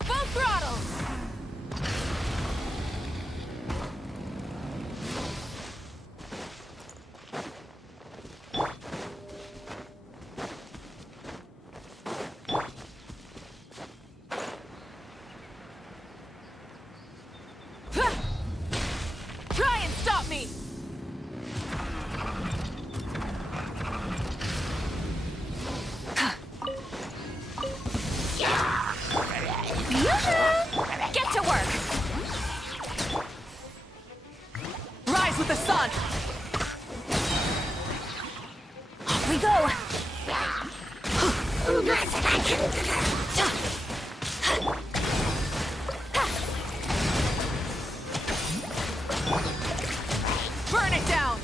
Full throttle! Try and stop me! Get to work! Rise with the sun! Off we go! Burn it down!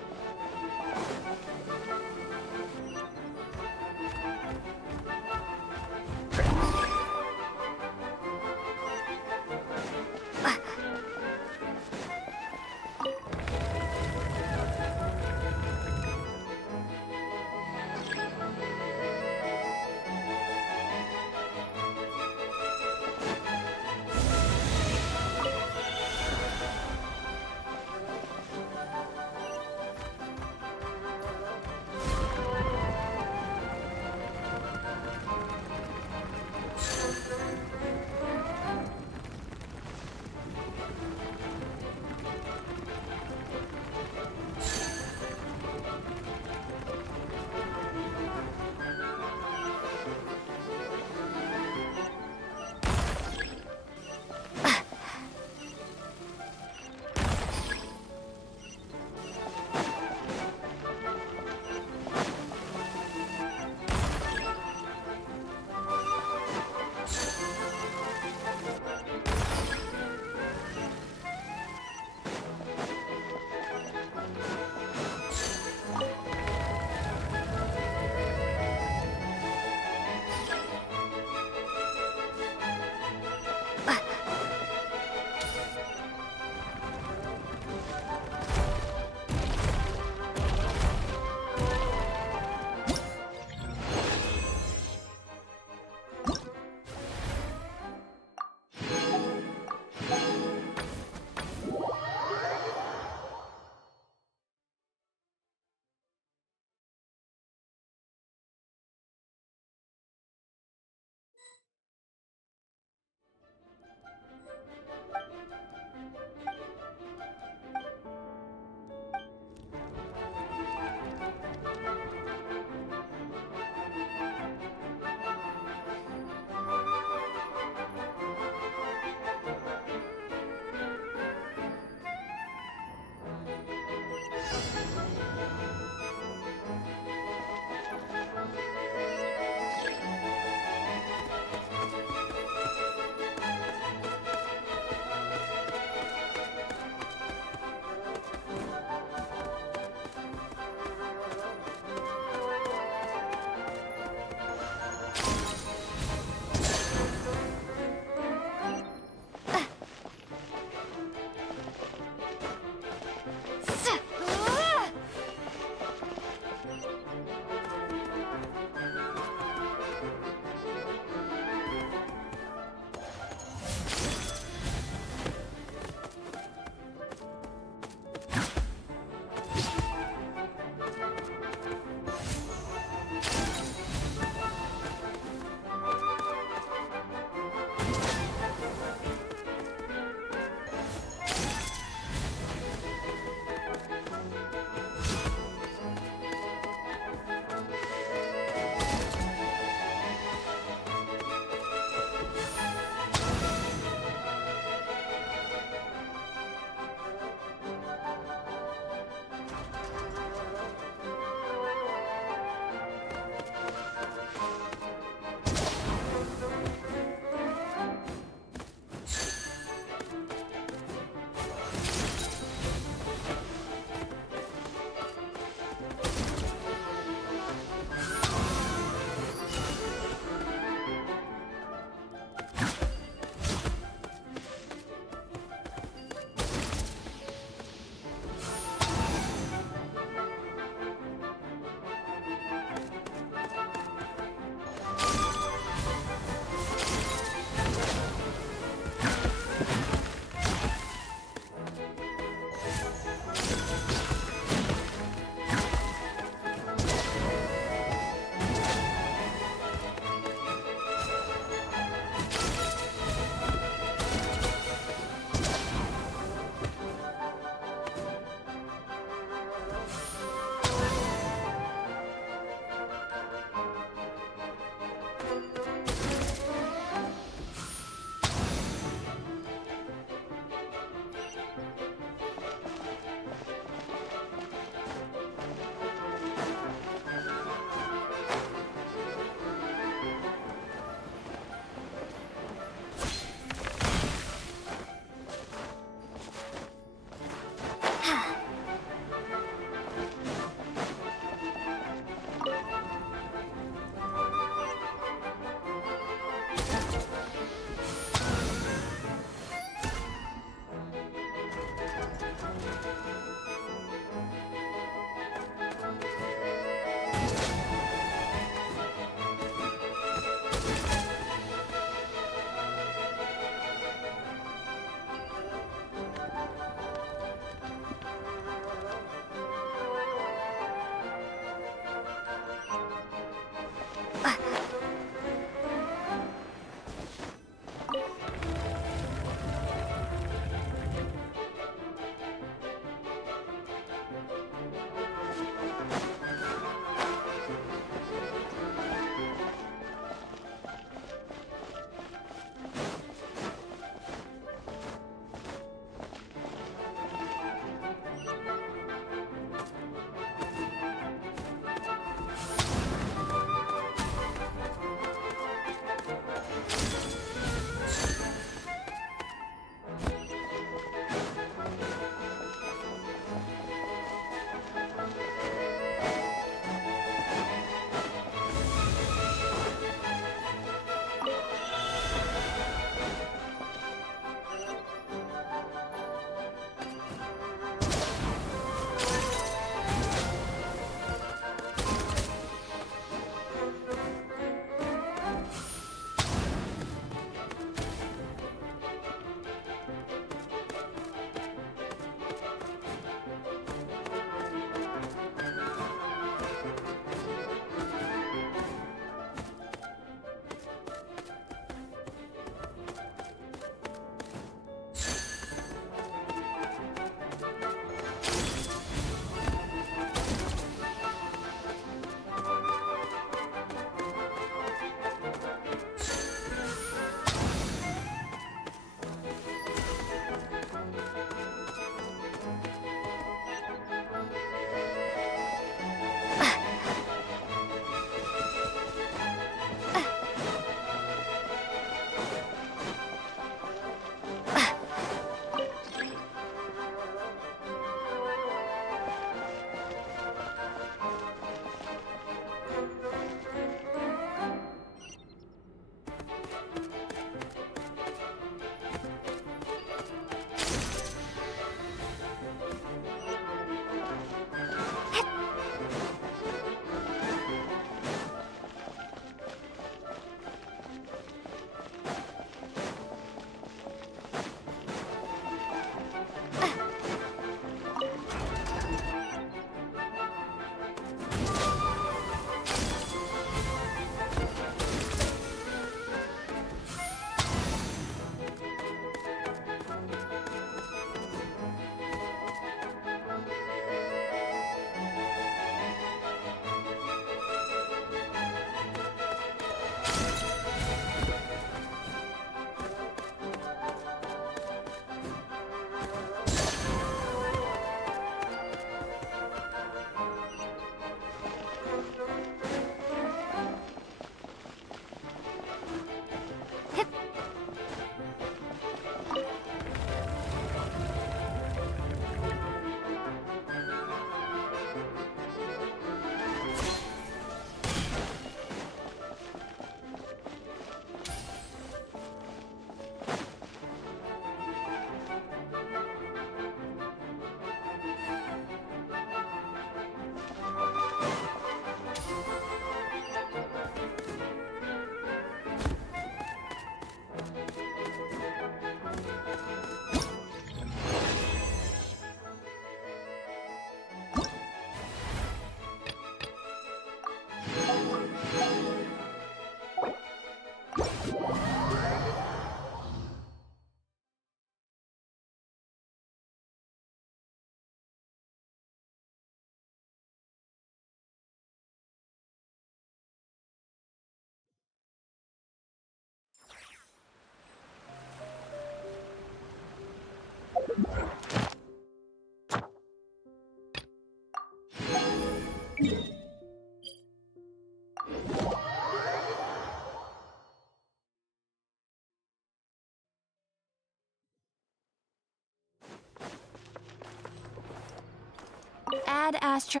Add Astro.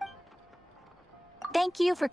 Thank you for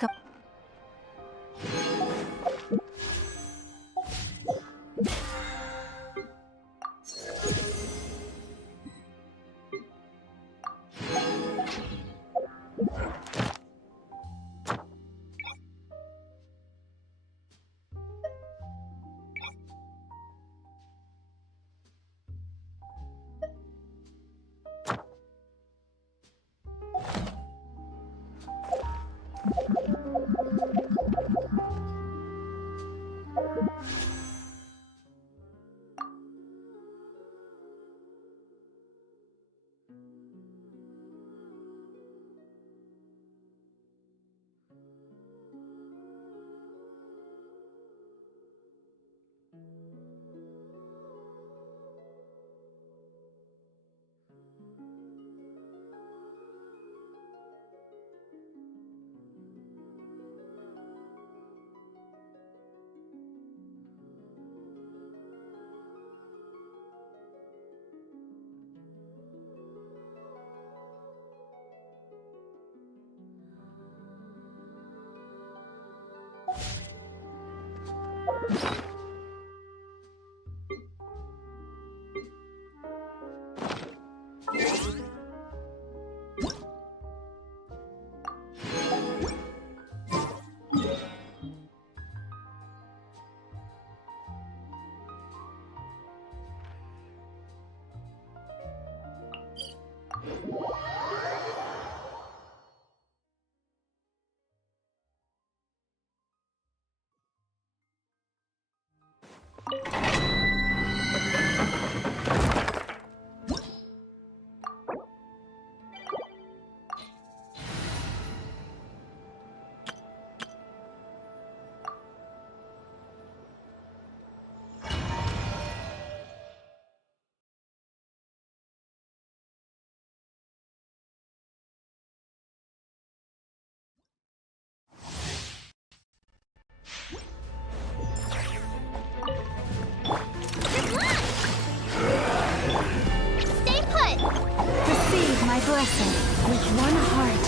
my blessing with one heart.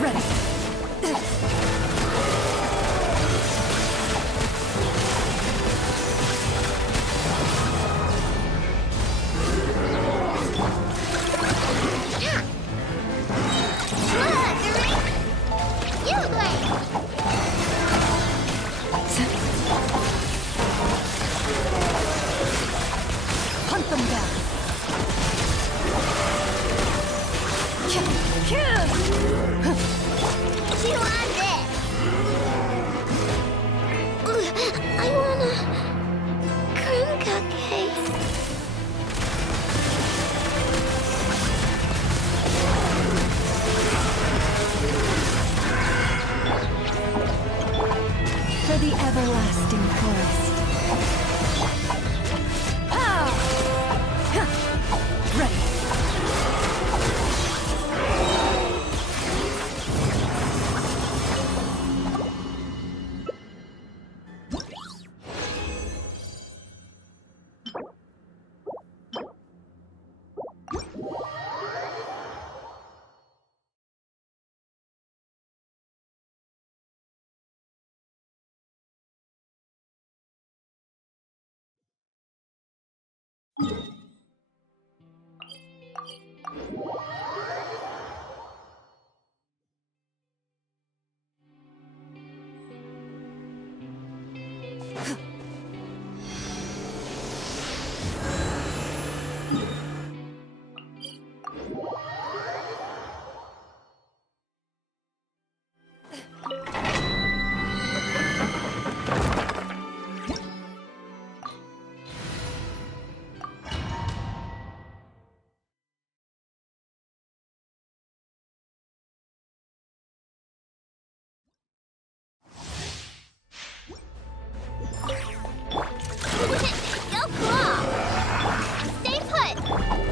Ready. Hunt them down. I wanna cream For the everlasting forest. Ready.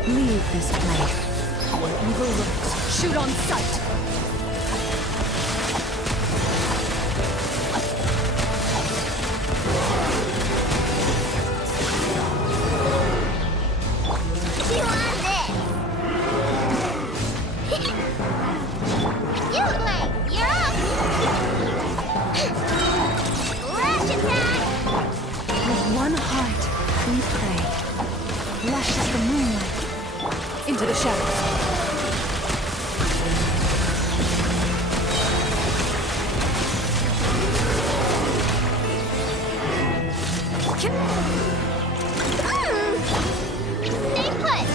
Leave this place. Where evil lurks, shoot on sight. You want this? the shadows. Stay put!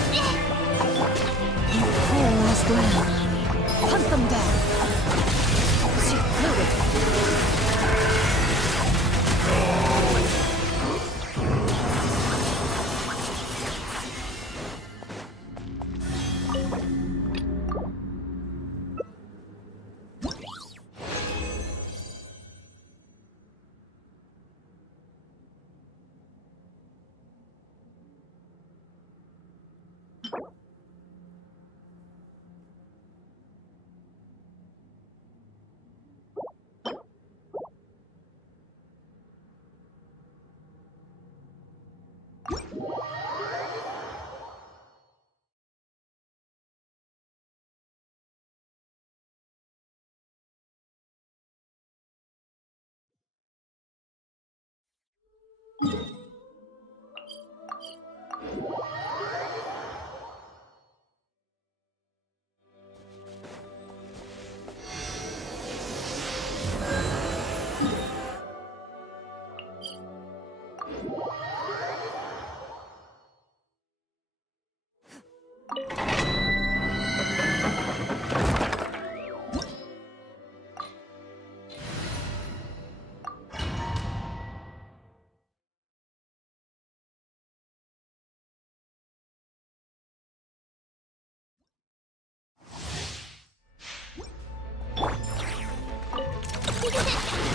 You poor last lamb. Hunt them down. Loaded.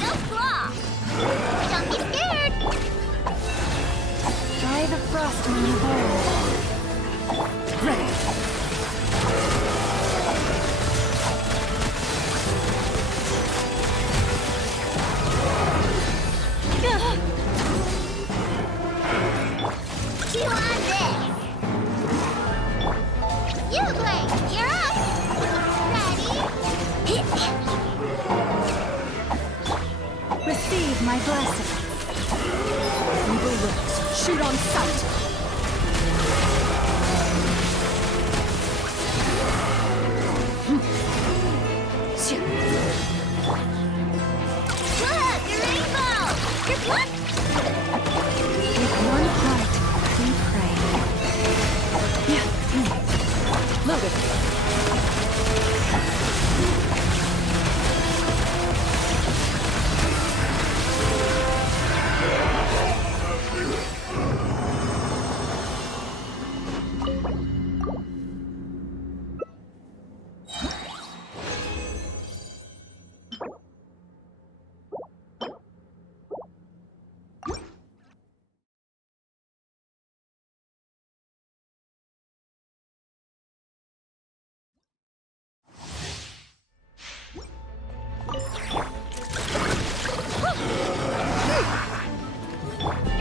No flaw! Don't be scared! Try the frost on your bow. Ready. Chew on this! You, Blake! You're up! Ready? Receive my blessing. Evil looks. Shoot on sight. Look! Your rainbow! Your blood! With one heart, we pray. Yeah. Loaded.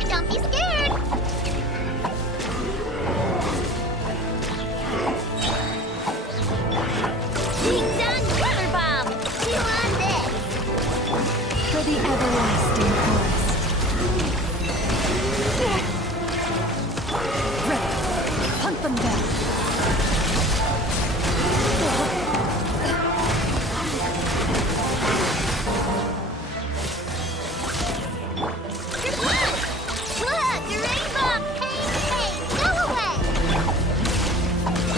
Don't be scared! Ding dong water bomb! Chew on this! For the everlasting forest. Ready. Hunt them down. Your blood! Look! Your rainbow! Pain, pain! Go away!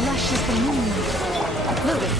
Lush as the moon. Loaded.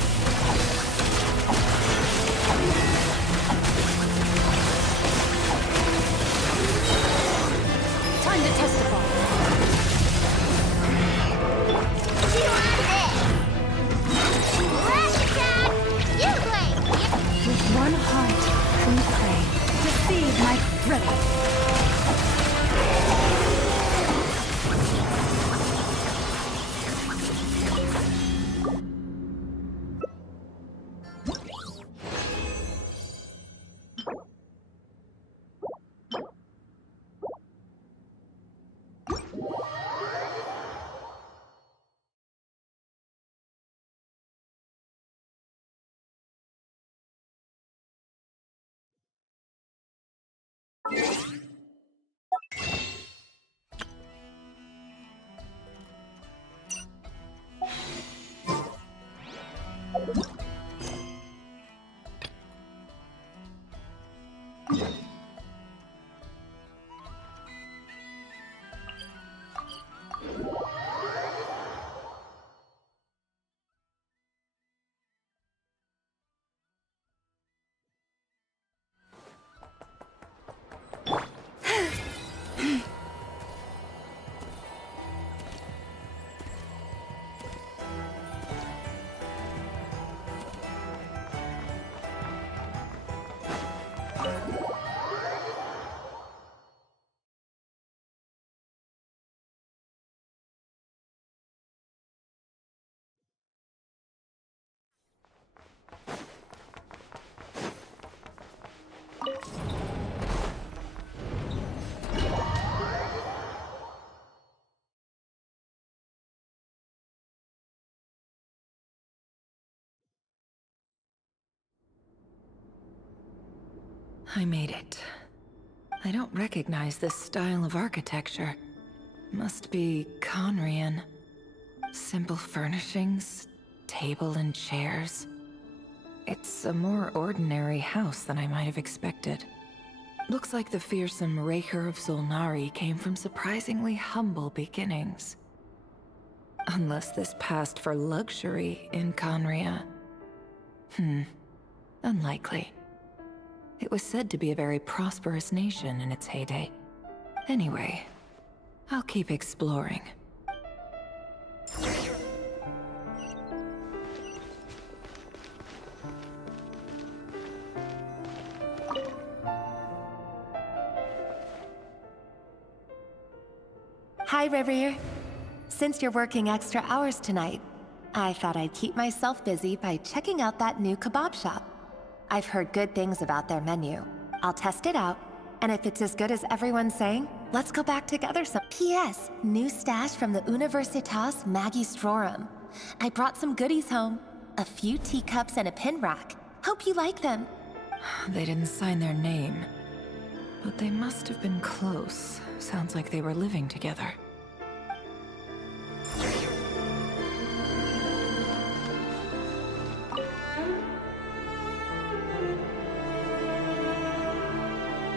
I made it. I don't recognize this style of architecture. Must be Conrian. Simple furnishings, table and chairs. It's a more ordinary house than I might have expected. Looks like the fearsome Raker of Zolnari came from surprisingly humble beginnings. Unless this passed for luxury in Conria. Unlikely. It was said to be a very prosperous nation in its heyday. Anyway, I'll keep exploring. Hi, Reverie. Since you're working extra hours tonight, I thought I'd keep myself busy by checking out that new kebab shop. I've heard good things about their menu. I'll test it out, and if it's as good as everyone's saying, let's go back together some. P.S. New stash from the Universitas Magistrorum. I brought some goodies home. A few teacups and a pin rack. Hope you like them. They didn't sign their name, but they must have been close. Sounds like they were living together.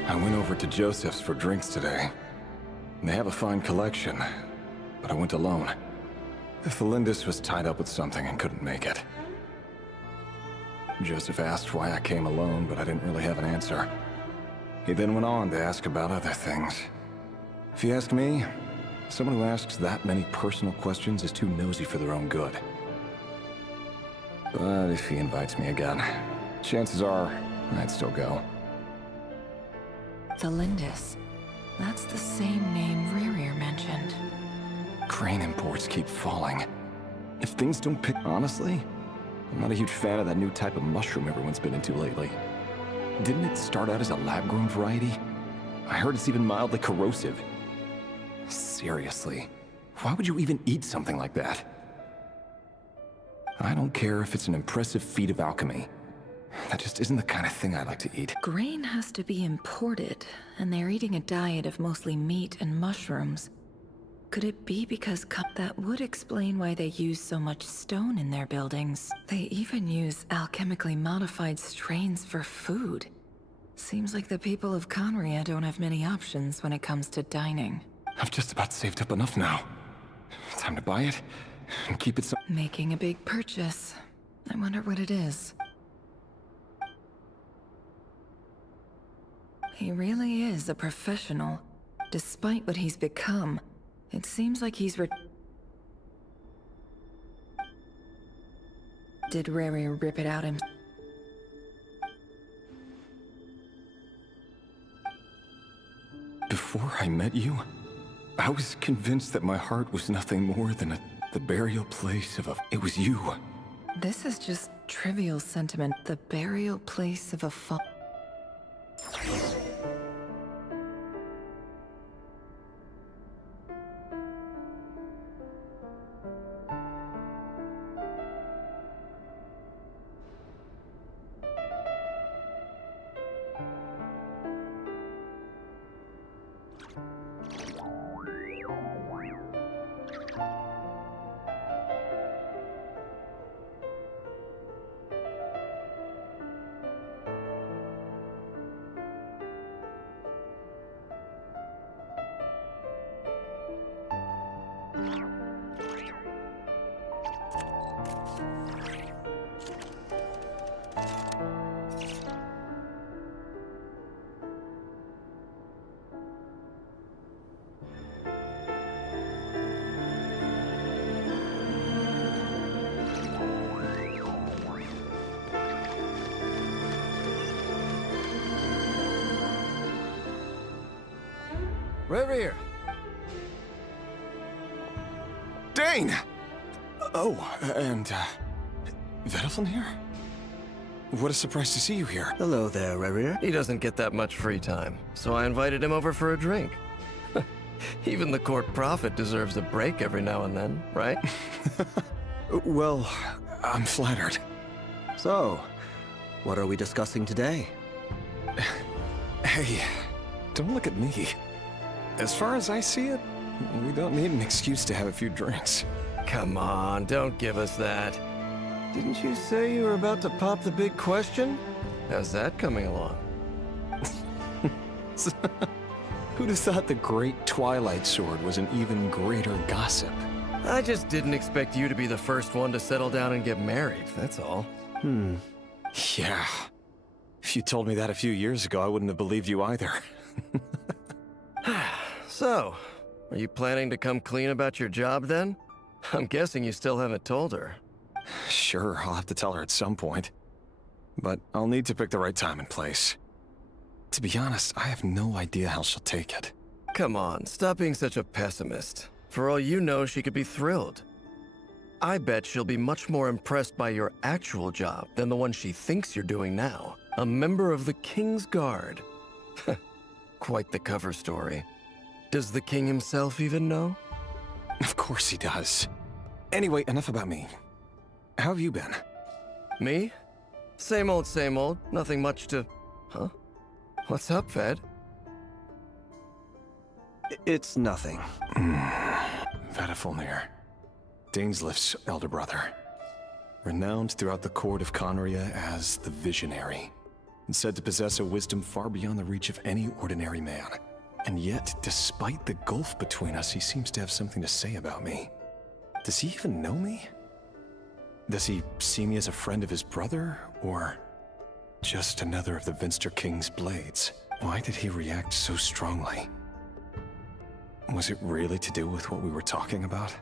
I went over to Joseph's for drinks today. They have a fine collection, but I went alone. Felindis was tied up with something and couldn't make it. Joseph asked why I came alone, but I didn't really have an answer. He then went on to ask about other things. If you ask me, someone who asks that many personal questions is too nosy for their own good. But if he invites me again, chances are I'd still go. The Lindis. That's the same name Rerir mentioned. Crane imports keep falling. If things don't pick... Honestly, I'm not a huge fan of that new type of mushroom everyone's been into lately. Didn't it start out as a lab-grown variety? I heard it's even mildly corrosive. Seriously, why would you even eat something like that? I don't care if it's an impressive feat of alchemy. That just isn't the kind of thing I like to eat. Grain has to be imported, and they're eating a diet of mostly meat and mushrooms. Could it be because that would explain why they use so much stone in their buildings? They even use alchemically modified strains for food. Seems like the people of Conria don't have many options when it comes to dining. I've just about saved up enough now. Time to buy it and keep it so... Making a big purchase. I wonder what it is. He really is a professional. Despite what he's become, it seems like he's Did Rary rip it out himself? Before I met you, I was convinced that my heart was nothing more than the burial place of a... It was you. This is just trivial sentiment. The burial place of a Reverie! Dane! Oh, and, Vedelfin here? What a surprise to see you here. Hello there, Rerir. He doesn't get that much free time, so I invited him over for a drink. Even the court prophet deserves a break every now and then, right? Well, I'm flattered. So, what are we discussing today? Hey, don't look at me. As far as I see it, we don't need an excuse to have a few drinks. Come on, don't give us that. Didn't you say you were about to pop the big question? How's that coming along? Who'd have thought the great Twilight Sword was an even greater gossip? I just didn't expect you to be the first one to settle down and get married, that's all. Yeah. If you told me that a few years ago, I wouldn't have believed you either. So, are you planning to come clean about your job then? I'm guessing you still haven't told her. Sure, I'll have to tell her at some point. But I'll need to pick the right time and place. To be honest, I have no idea how she'll take it. Come on, stop being such a pessimist. For all you know, she could be thrilled. I bet she'll be much more impressed by your actual job than the one she thinks you're doing now. A member of the King's Guard. Quite the cover story. Does the king himself even know? Of course he does. Anyway, enough about me. How have you been? Me? Same old, same old. Nothing much to... Huh? What's up, Ved? It's nothing. Vedifulnir, Dainsleif's elder brother. Renowned throughout the court of Conria as the Visionary, and said to possess a wisdom far beyond the reach of any ordinary man. And yet, despite the gulf between us, he seems to have something to say about me. Does he even know me? Does he see me as a friend of his brother, or just another of the Vinster King's blades? Why did he react so strongly? Was it really to do with what we were talking about?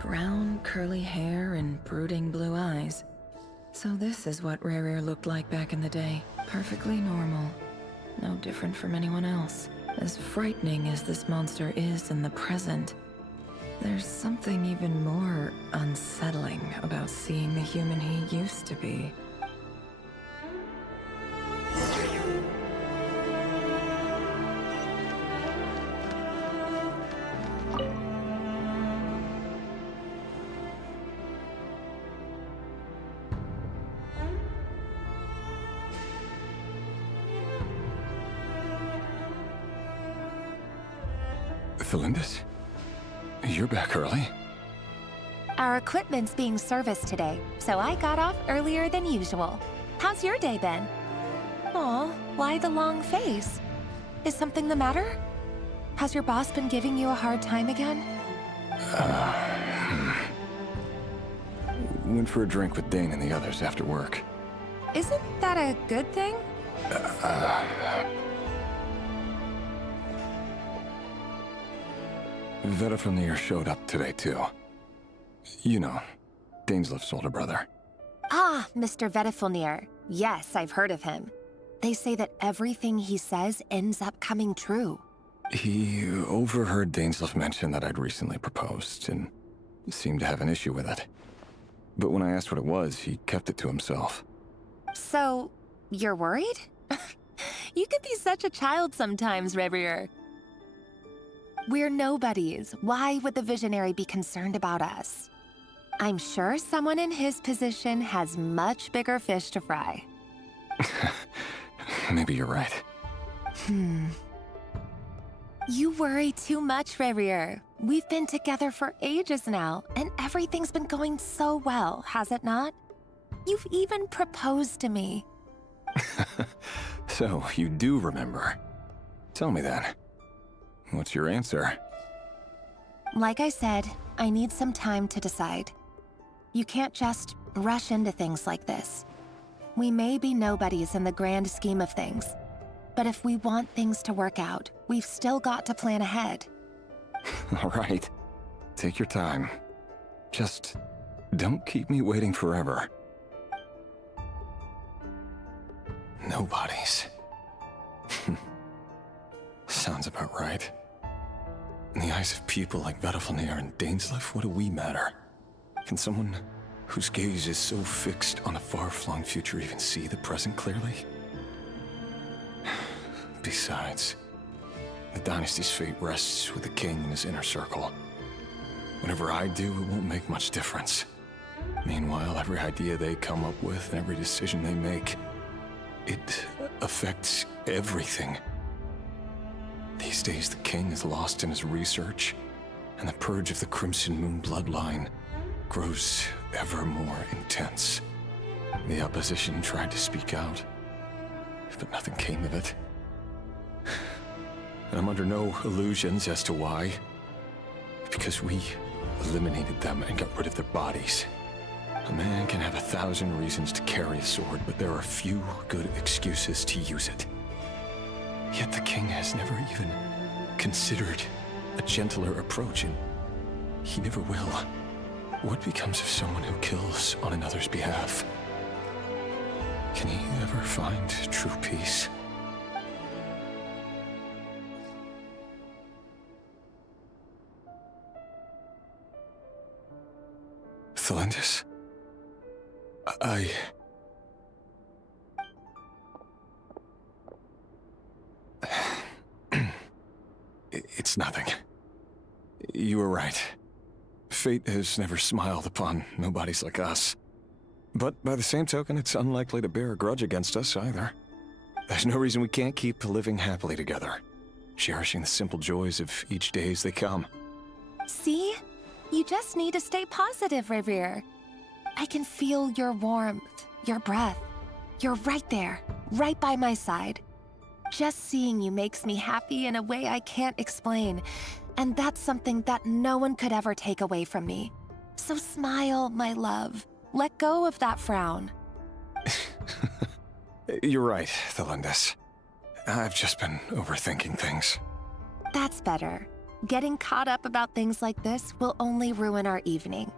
Brown, curly hair and brooding blue eyes. So this is what Rerir looked like back in the day. Perfectly normal. No different from anyone else. As frightening as this monster is in the present, there's something even more unsettling about seeing the human he used to be. Felindis? You're back early? Our equipment's being serviced today, so I got off earlier than usual. How's your day been? Aw, why the long face? Is something the matter? Has your boss been giving you a hard time again? Went for a drink with Dane and the others after work. Isn't that a good thing? Vedifulnir showed up today, too. You know, Dainsleif's older brother. Ah, Mr. Vedifulnir. Yes, I've heard of him. They say that everything he says ends up coming true. He overheard Dainsleif mention that I'd recently proposed, and seemed to have an issue with it. But when I asked what it was, he kept it to himself. So, you're worried? You can be such a child sometimes, Rerir. We're nobodies. Why would the Visionary be concerned about us? I'm sure someone in his position has much bigger fish to fry. Maybe you're right. You worry too much, Rerir. We've been together for ages now, and everything's been going so well, has it not? You've even proposed to me. So, you do remember. Tell me then. What's your answer? Like I said, I need some time to decide. You can't just rush into things like this. We may be nobodies in the grand scheme of things, but if we want things to work out, we've still got to plan ahead. All right. Take your time. Just don't keep me waiting forever. Nobodies. Sounds about right. In the eyes of people like Vedifulnir and Dainsleif, what do we matter? Can someone whose gaze is so fixed on a far-flung future even see the present clearly? Besides, the dynasty's fate rests with the king and his inner circle. Whatever I do, it won't make much difference. Meanwhile, every idea they come up with and every decision they make, it affect everything. These days, the king is lost in his research, and the purge of the Crimson Moon bloodline grows ever more intense. The opposition tried to speak out, but nothing came of it. And I'm under no illusions as to why. Because we eliminated them and got rid of their bodies. A man can have 1,000 reasons to carry a sword, but there are few good excuses to use it. Yet the king has never even considered a gentler approach, and he never will. What becomes of someone who kills on another's behalf? Can he ever find true peace? Thelindis? It's nothing. You were right. Fate has never smiled upon nobodies like us. But by the same token, it's unlikely to bear a grudge against us either. There's no reason we can't keep living happily together, cherishing the simple joys of each day as they come. See? You just need to stay positive, Revere. I can feel your warmth, your breath. You're right there, right by my side. Just seeing you makes me happy in a way I can't explain, and that's something that no one could ever take away from me. So smile, my love. Let go of that frown. You're right, Thelindis. I've just been overthinking things. That's better. Getting caught up about things like this will only ruin our evening.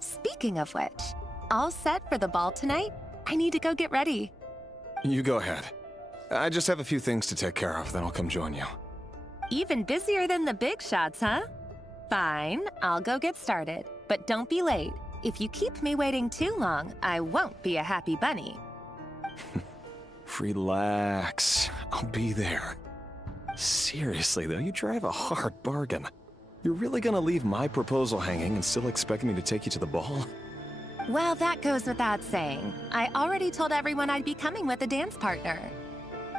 Speaking of which, all set for the ball tonight? I need to go get ready. You go ahead. I just have a few things to take care of, then I'll come join you. Even busier than the big shots, huh? Fine, I'll go get started. But don't be late. If you keep me waiting too long, I won't be a happy bunny. Relax. I'll be there. Seriously, though, you drive a hard bargain. You're really gonna leave my proposal hanging and still expect me to take you to the ball? Well, that goes without saying. I already told everyone I'd be coming with a dance partner.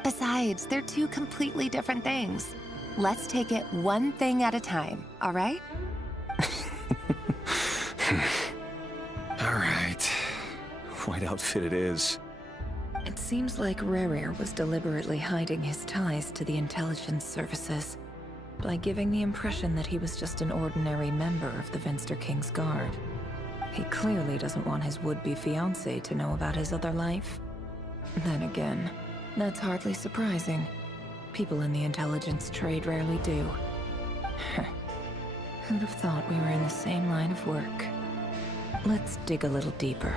Besides, they're two completely different things. Let's take it one thing at a time, all right? All right. White outfit it is. It seems like Rerir was deliberately hiding his ties to the intelligence services by giving the impression that he was just an ordinary member of the Venster King's Guard. He clearly doesn't want his would-be fiancée to know about his other life. Then again, that's hardly surprising. People in the intelligence trade rarely do. Who'd have thought we were in the same line of work? Let's dig a little deeper.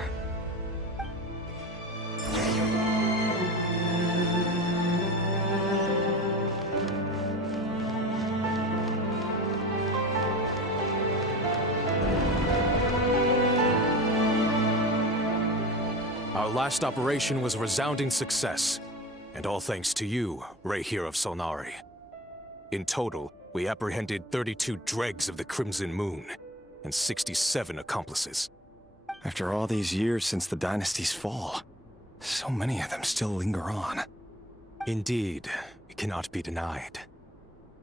Our last operation was a resounding success, and all thanks to you, Reir of Solnari. In total, we apprehended 32 dregs of the Crimson Moon, and 67 accomplices. After all these years since the dynasty's fall, so many of them still linger on. Indeed, it cannot be denied.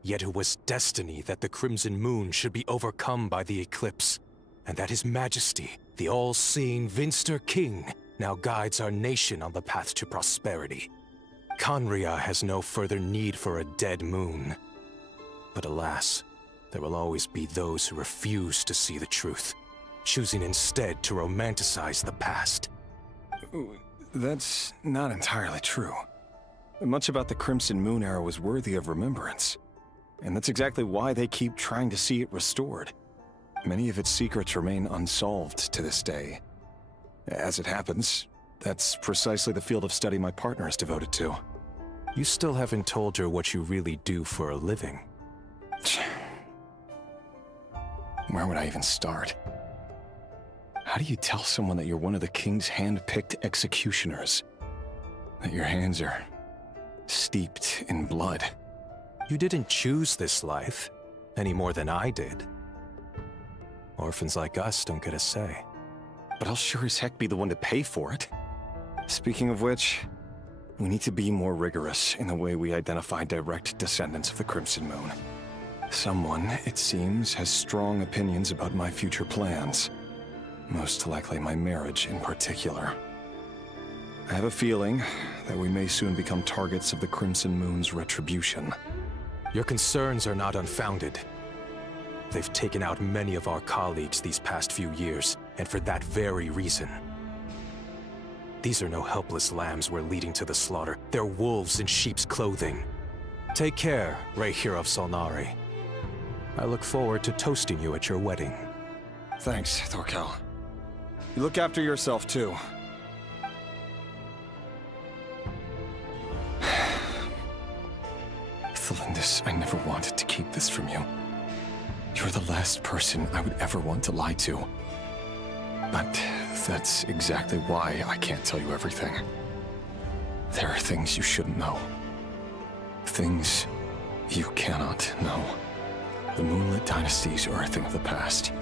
Yet it was destiny that the Crimson Moon should be overcome by the eclipse, and that His Majesty, the all-seeing Venster King, now guides our nation on the path to prosperity. Conria has no further need for a dead moon. But alas, there will always be those who refuse to see the truth, choosing instead to romanticize the past. That's not entirely true. Much about the Crimson Moon era was worthy of remembrance. And that's exactly why they keep trying to see it restored. Many of its secrets remain unsolved to this day. As it happens, that's precisely the field of study my partner is devoted to. You still haven't told her what you really do for a living. Where would I even start? How do you tell someone that you're one of the king's hand-picked executioners? That your hands are steeped in blood? You didn't choose this life, any more than I did. Orphans like us don't get a say. But I'll sure as heck be the one to pay for it. Speaking of which, We need to be more rigorous in the way we identify direct descendants of the Crimson Moon. Someone, it seems, has strong opinions about my future plans. Most likely my marriage in particular. I have a feeling that we may soon become targets of the Crimson Moon's retribution. Your concerns are not unfounded. They've taken out many of our colleagues these past few years, and for that very reason. These are no helpless lambs we're leading to the slaughter. They're wolves in sheep's clothing. Take care, Rehir of Solnari. I look forward to toasting you at your wedding. Thanks, Thorkel. You look after yourself, too. Thelindis, I never wanted to keep this from you. You're the last person I would ever want to lie to. But that's exactly why I can't tell you everything. There are things you shouldn't know. Things you cannot know. The moonlit dynasties are a thing of the past.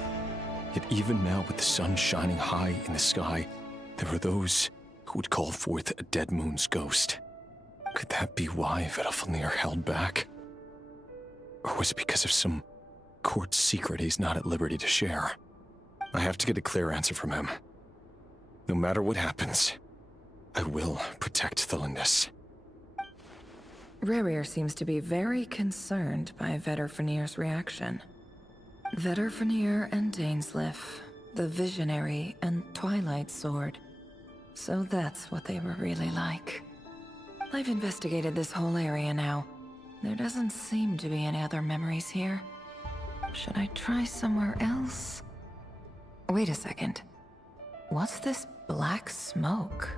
Yet even now, with the sun shining high in the sky, there are those who would call forth a dead moon's ghost. Could that be why Vedalfnir held back? Or was it because of some court secret he's not at liberty to share? I have to get a clear answer from him. No matter what happens, I will protect Thelindis. Rerir seems to be very concerned by Vedalfnir's reaction. Vedalfnir and Dainsleif, the Visionary and Twilight Sword. So that's what they were really like. I've investigated this whole area now. There doesn't seem to be any other memories here. Should I try somewhere else? Wait a second. What's this black smoke?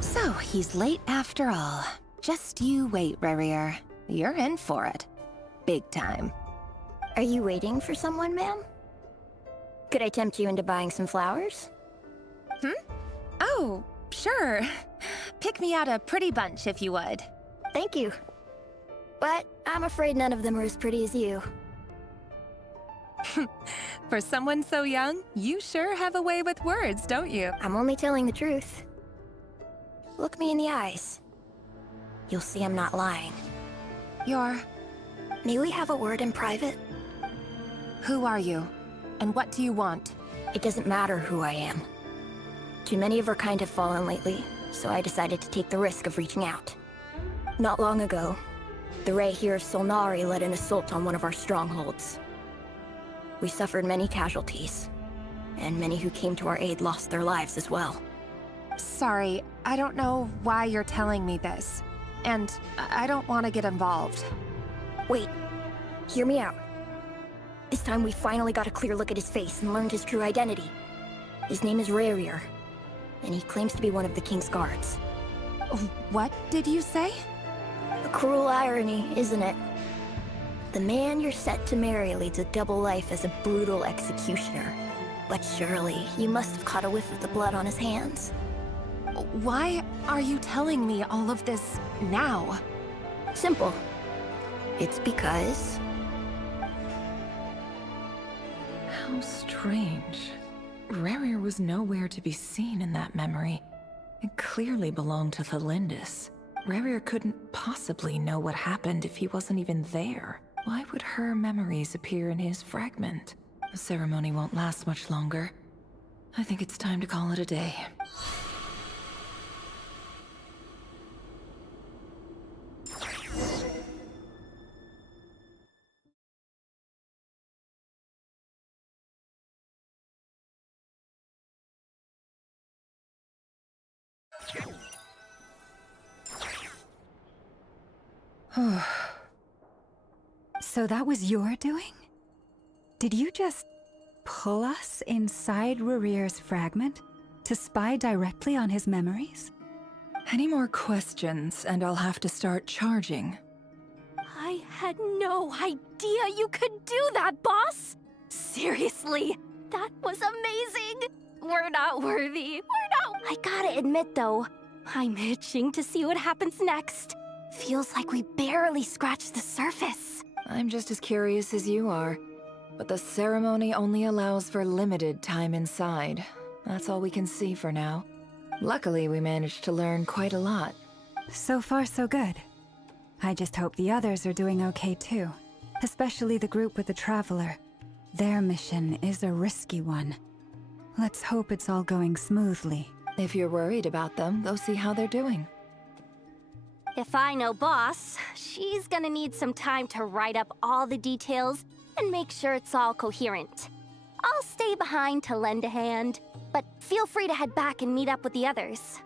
So, he's late after all. Just you wait, Rerir. You're in for it. Big time. Are you waiting for someone, ma'am? Could I tempt you into buying some flowers? Oh, sure. Pick me out a pretty bunch if you would. Thank you. But I'm afraid none of them are as pretty as you. For someone so young, you sure have a way with words, don't you? I'm only telling the truth. Look me in the eyes. You'll see I'm not lying. May we have a word in private? Who are you? And what do you want? It doesn't matter who I am. Too many of our kind have fallen lately, so I decided to take the risk of reaching out. Not long ago, the Rehir of Solnari led an assault on one of our strongholds. We suffered many casualties, and many who came to our aid lost their lives as well. Sorry, I don't know why you're telling me this. And I don't want to get involved. Wait, hear me out. This time we finally got a clear look at his face and learned his true identity. His name is Rerir, and he claims to be one of the King's guards. What did you say? A cruel irony, isn't it? The man you're set to marry leads a double life as a brutal executioner. But surely, you must have caught a whiff of the blood on his hands. Why are you telling me all of this now? Simple. It's because... How strange. Rerir was nowhere to be seen in that memory. It clearly belonged to Thelindis. Rerir couldn't possibly know what happened if he wasn't even there. Why would her memories appear in his fragment? The ceremony won't last much longer. I think it's time to call it a day. So that was your doing? Did you just pull us inside Rerir's fragment to spy directly on his memories? Any more questions, and I'll have to start charging. I had no idea you could do that, boss! Seriously, that was amazing! We're not worthy. I gotta admit, though, I'm itching to see what happens next. Feels like we barely scratched the surface. I'm just as curious as you are. But the ceremony only allows for limited time inside. That's all we can see for now. Luckily, we managed to learn quite a lot. So far, so good. I just hope the others are doing okay too. Especially the group with the Traveler. Their mission is a risky one. Let's hope it's all going smoothly. If you're worried about them, go see how they're doing. If I know Boss, she's gonna need some time to write up all the details and make sure it's all coherent. I'll stay behind to lend a hand, but feel free to head back and meet up with the others.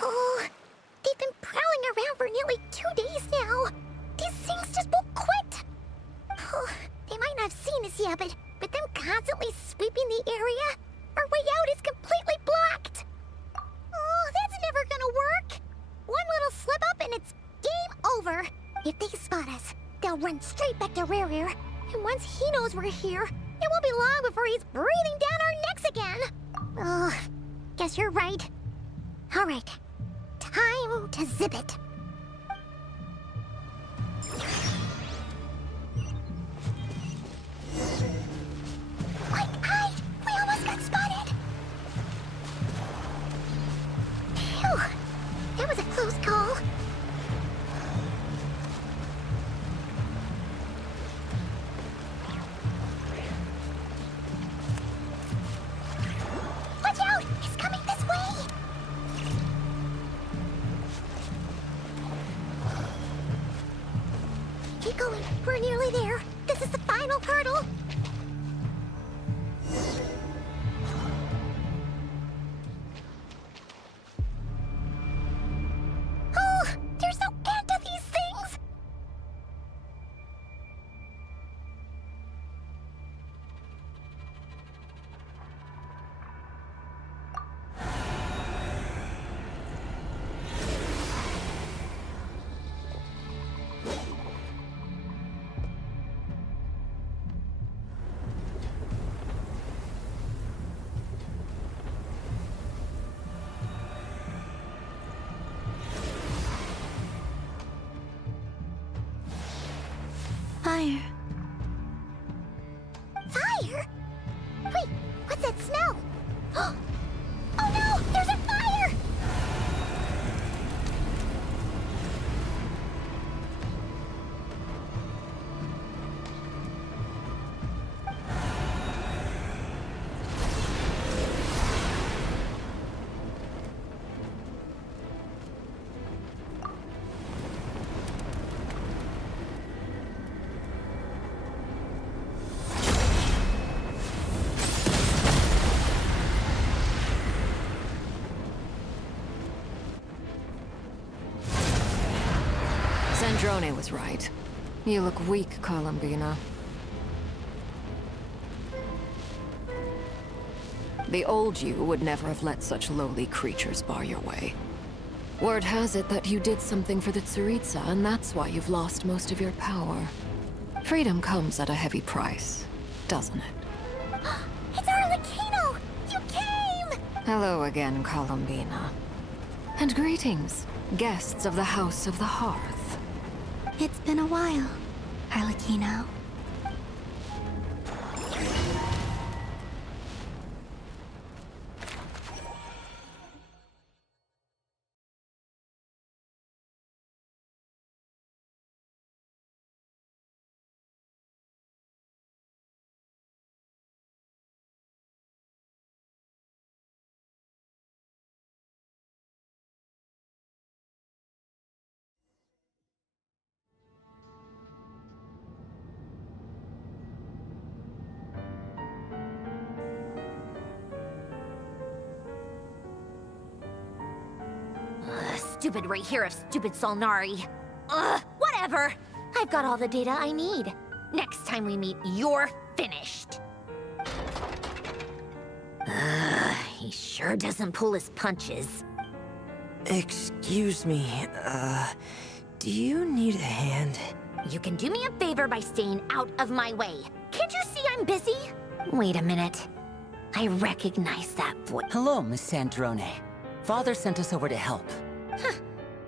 Oh, they've been prowling around for nearly 2 days now. These things just won't quit. Oh, they might not have seen us yet, but them constantly sweeping the area, our way out is completely blocked. Oh, that's never gonna work. One little slip up and it's game over. If they spot us, they'll run straight back to Rerir. And once he knows we're here, it won't be long before he's breathing down our necks again. Oh, guess you're right. All right, time to zip it. Quick, hide! We almost got spotted! Phew, that was a close call. Watch out! He's coming this way! Keep going. We're nearly there. This is the final hurdle. Oh, there's no end to these things. Fire. Fire? Wait, what's that smell? Oh no, there's a fire! Sandrone was right. You look weak, Columbina. The old you would never have let such lowly creatures bar your way. Word has it that you did something for the Tsaritsa, and that's why you've lost most of your power. Freedom comes at a heavy price, doesn't it? It's Arlecchino! You came! Hello again, Columbina. And greetings, guests of the House of the Hearth. It's been a while, Arlecchino. Stupid right here of stupid Solnari. Ugh, whatever. I've got all the data I need. Next time we meet, you're finished. He sure doesn't pull his punches. Excuse me, do you need a hand? You can do me a favor by staying out of my way. Can't you see I'm busy? Wait a minute. I recognize that voice. Hello, Miss Sandrone. Father sent us over to help.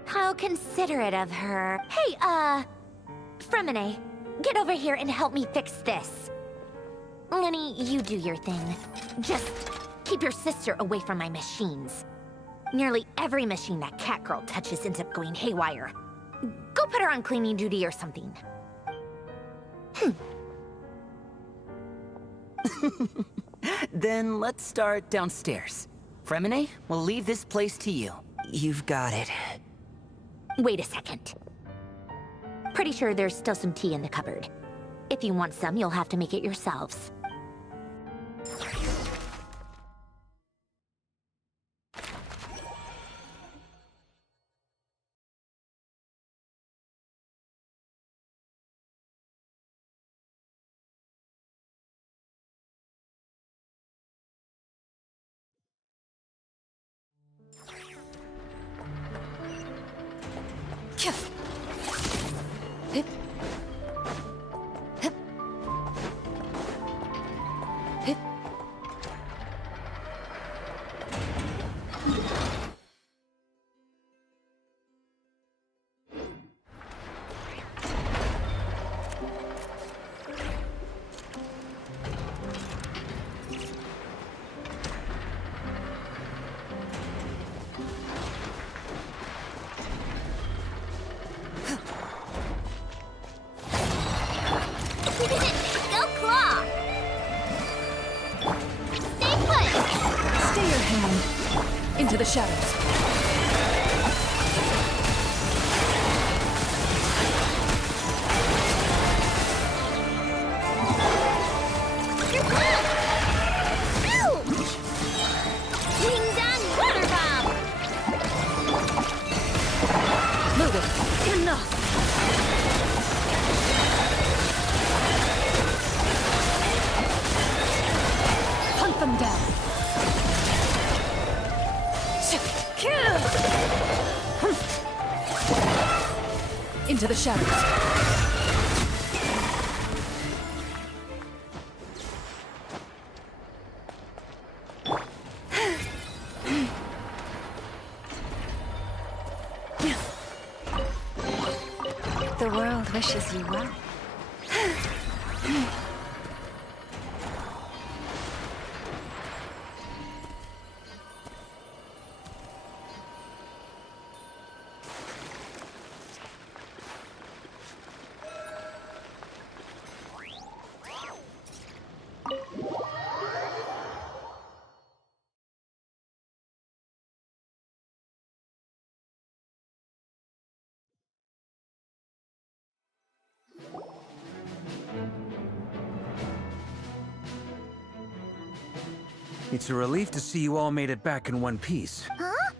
How considerate of her. Hey, Fremine, get over here and help me fix this. Lenny, you do your thing. Just keep your sister away from my machines. Nearly every machine that cat girl touches ends up going haywire. Go put her on cleaning duty or something. Then let's start downstairs. Fremine, we'll leave this place to you. You've got it. Wait a second. Pretty sure there's still some tea in the cupboard. If you want some, you'll have to make it yourselves. Go claw! Stay put! Stay your hand. Into the shadows. You're back! Ouch! Wing down water bomb! Move it. Enough. Hunt them down. Into the shadows. The world wishes you well. It's a relief to see you all made it back in one piece. Huh?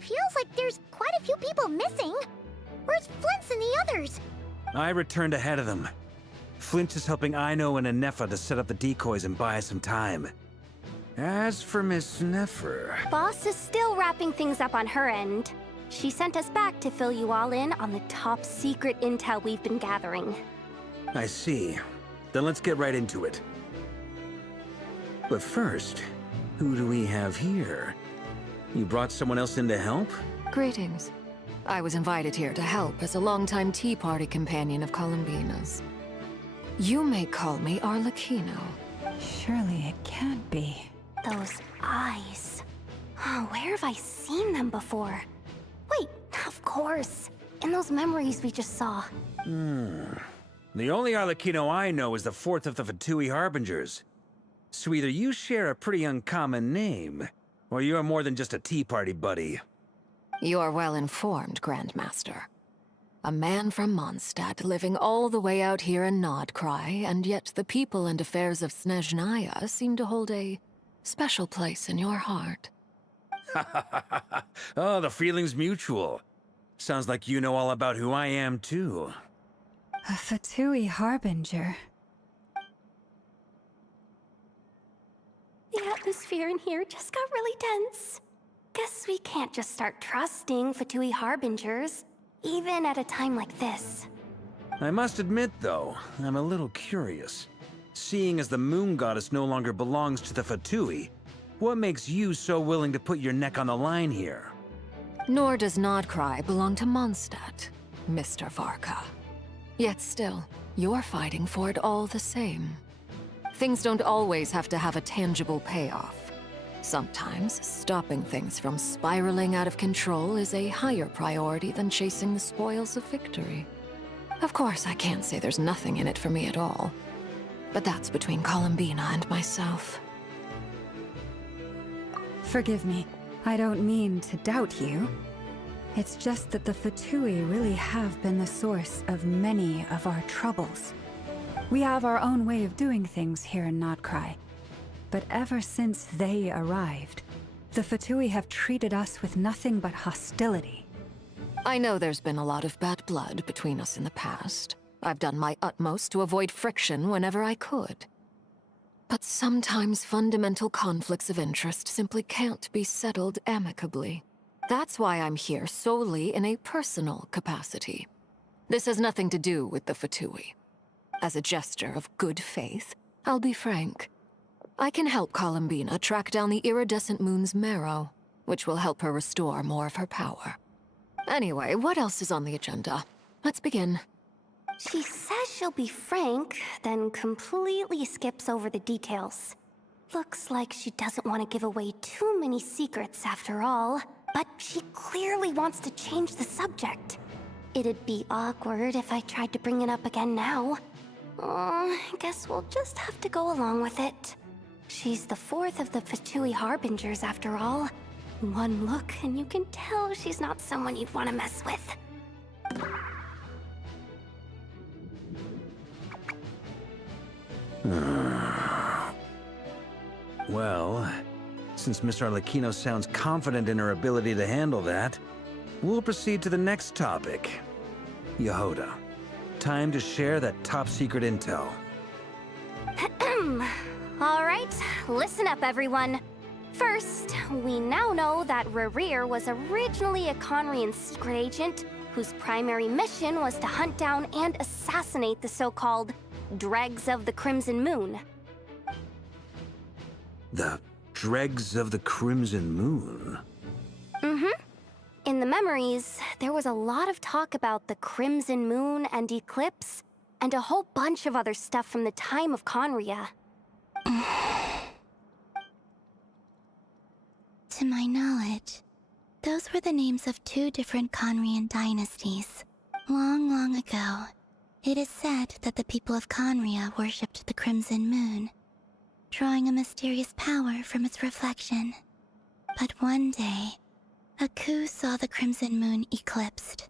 Feels like there's quite a few people missing. Where's Flint's and the others? I returned ahead of them. Flint is helping Aino and Anefa to set up the decoys and buy us some time. As for Miss Nefer... Boss is still wrapping things up on her end. She sent us back to fill you all in on the top secret intel we've been gathering. I see. Then let's get right into it. But first, who do we have here? You brought someone else in to help? Greetings. I was invited here to help as a longtime Tea Party companion of Columbina's. You may call me Arlecchino. Surely it can't be. Those eyes. Oh, where have I seen them before? Wait, of course. In those memories we just saw. The only Arlecchino I know is the fourth of the Fatui Harbingers. So either you share a pretty uncommon name, or you're more than just a Tea Party buddy. You're well informed, Grandmaster. A man from Mondstadt living all the way out here in Nodcry, and yet the people and affairs of Snezhnaya seem to hold a special place in your heart. Oh, the feeling's mutual. Sounds like you know all about who I am, too. A Fatui Harbinger. Yeah, atmosphere in here just got really tense. Guess we can't just start trusting Fatui Harbingers, even at a time like this. I must admit, though, I'm a little curious. Seeing as the Moon Goddess no longer belongs to the Fatui, what makes you so willing to put your neck on the line here? Nor does Nodcry belong to Mondstadt, Mr. Varka. Yet still, you're fighting for it all the same. Things don't always have to have a tangible payoff. Sometimes, stopping things from spiraling out of control is a higher priority than chasing the spoils of victory. Of course, I can't say there's nothing in it for me at all. But that's between Columbina and myself. Forgive me. I don't mean to doubt you. It's just that the Fatui really have been the source of many of our troubles. We have our own way of doing things here in Nodcry. But ever since they arrived, the Fatui have treated us with nothing but hostility. I know there's been a lot of bad blood between us in the past. I've done my utmost to avoid friction whenever I could. But sometimes fundamental conflicts of interest simply can't be settled amicably. That's why I'm here solely in a personal capacity. This has nothing to do with the Fatui. As a gesture of good faith, I'll be frank. I can help Columbina track down the iridescent moon's marrow, which will help her restore more of her power. Anyway, what else is on the agenda? Let's begin. She says she'll be frank, then completely skips over the details. Looks like she doesn't want to give away too many secrets after all, but she clearly wants to change the subject. It'd be awkward if I tried to bring it up again now. I guess we'll just have to go along with it. She's the fourth of the Fatui Harbingers after all. One look and you can tell she's not someone you'd want to mess with. Well, since Miss Arlecchino sounds confident in her ability to handle that, we'll proceed to the next topic. Yehoda, time to share that top-secret intel. All right, listen up, everyone. First, we now know that Rerir was originally a Conrian secret agent whose primary mission was to hunt down and assassinate the so-called Dregs of the Crimson Moon. The Dregs of the Crimson Moon? Mm-hmm. In the memories, there was a lot of talk about the Crimson Moon and Eclipse, and a whole bunch of other stuff from the time of Conria. To my knowledge, those were the names of two different Conrian dynasties. Long, long ago, it is said that the people of Conria worshipped the Crimson Moon, drawing a mysterious power from its reflection. But one day, a coup saw the Crimson Moon eclipsed,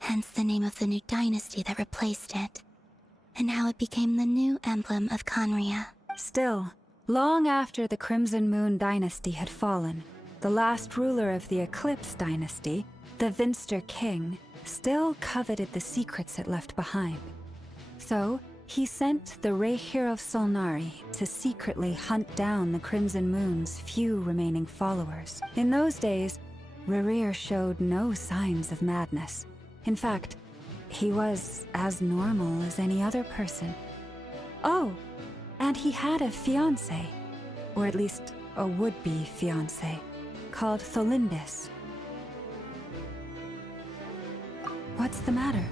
hence the name of the new dynasty that replaced it, and how it became the new emblem of Conria. Still, long after the Crimson Moon dynasty had fallen, the last ruler of the Eclipse dynasty, the Vinster King, still coveted the secrets it left behind. So, he sent the Reihir of Solnari to secretly hunt down the Crimson Moon's few remaining followers. In those days, Rerir showed no signs of madness. In fact, he was as normal as any other person. Oh, and he had a fiancé, or at least a would-be fiancé, called Tholindis. What's the matter?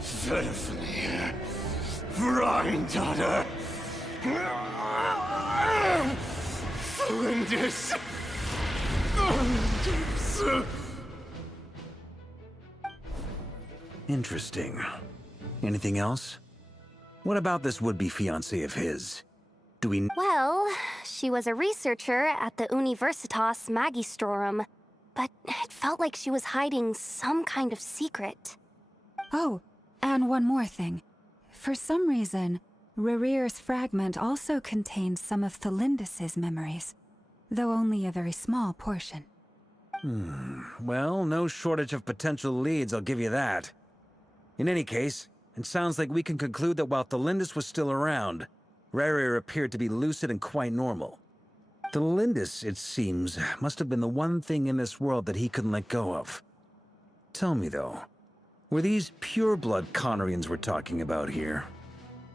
Certainly, granddaughter. Flinders. Interesting. Anything else? What about this would-be fiancé of his? Do we... Well, she was a researcher at the Universitas Magistrorum, but it felt like she was hiding some kind of secret. Oh, and one more thing. For some reason, Rerir's fragment also contained some of Tholindis' memories, though only a very small portion. Well, no shortage of potential leads, I'll give you that. In any case, It sounds like we can conclude that while Thelindis was still around, Rerir appeared to be lucid and quite normal. Thelindis, it seems, must have been the one thing in this world that he couldn't let go of. Tell me, though, were these pure-blood Conorians we're talking about here?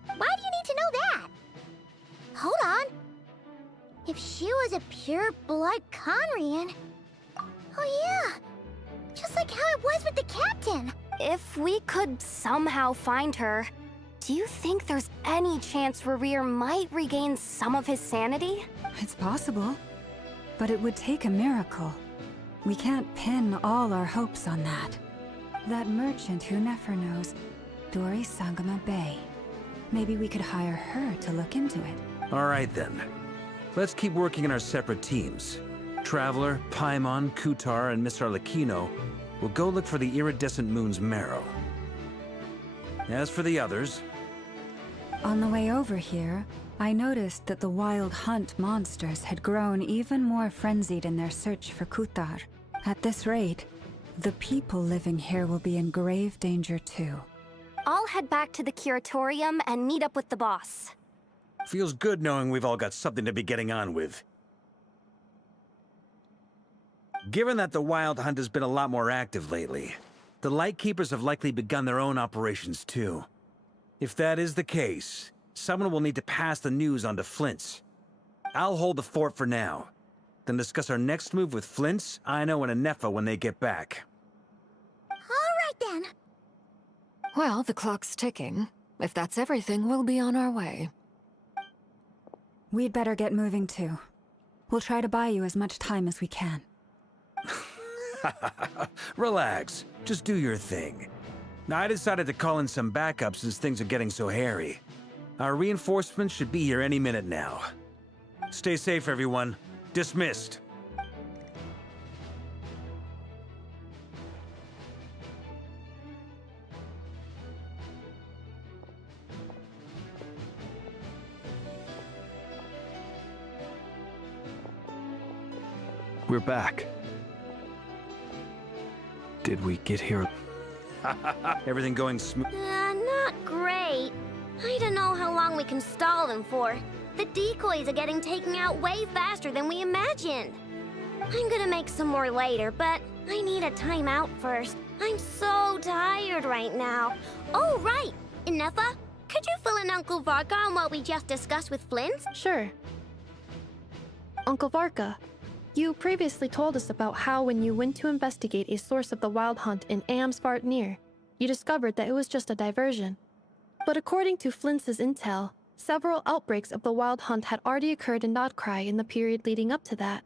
Why do you need to know that? Hold on. If she was a pure-blood Conrian... Oh yeah, just like how it was with the captain. If we could somehow find her, do you think there's any chance Rerir might regain some of his sanity? It's possible, but it would take a miracle. We can't pin all our hopes on that. That merchant who Nefer knows, Dori Sangama Bay. Maybe we could hire her to look into it. All right, then. Let's keep working in our separate teams. Traveler, Paimon, Kutar, and Miss Arlecchino will go look for the iridescent moon's marrow. As for the others... On the way over here, I noticed that the Wild Hunt monsters had grown even more frenzied in their search for Kutar. At this rate, the people living here will be in grave danger too. I'll head back to the curatorium and meet up with the boss. Feels good knowing we've all got something to be getting on with. Given that the Wild Hunt has been a lot more active lately, the Lightkeepers have likely begun their own operations too. If that is the case, someone will need to pass the news on to Flint's. I'll hold the fort for now, then discuss our next move with Flint's, Aino, and Anefa when they get back. All right then. Well, the clock's ticking. If that's everything, we'll be on our way. We'd better get moving too. We'll try to buy you as much time as we can. Relax. Just do your thing. Now, I decided to call in some backup since things are getting so hairy. Our reinforcements should be here any minute now. Stay safe, everyone. Dismissed. We're back. Did we get here? Everything going smooth? Not great. I don't know how long we can stall them for. The decoys are getting taken out way faster than we imagined. I'm gonna make some more later, but I need a timeout first. I'm so tired right now. Oh, right! Inefa, could you fill in Uncle Varka on what we just discussed with Flint? Sure. Uncle Varka, you previously told us about how when you went to investigate a source of the Wild Hunt in Amsvartnir, you discovered that it was just a diversion. But according to Flint's intel, several outbreaks of the Wild Hunt had already occurred in Nodcry in the period leading up to that.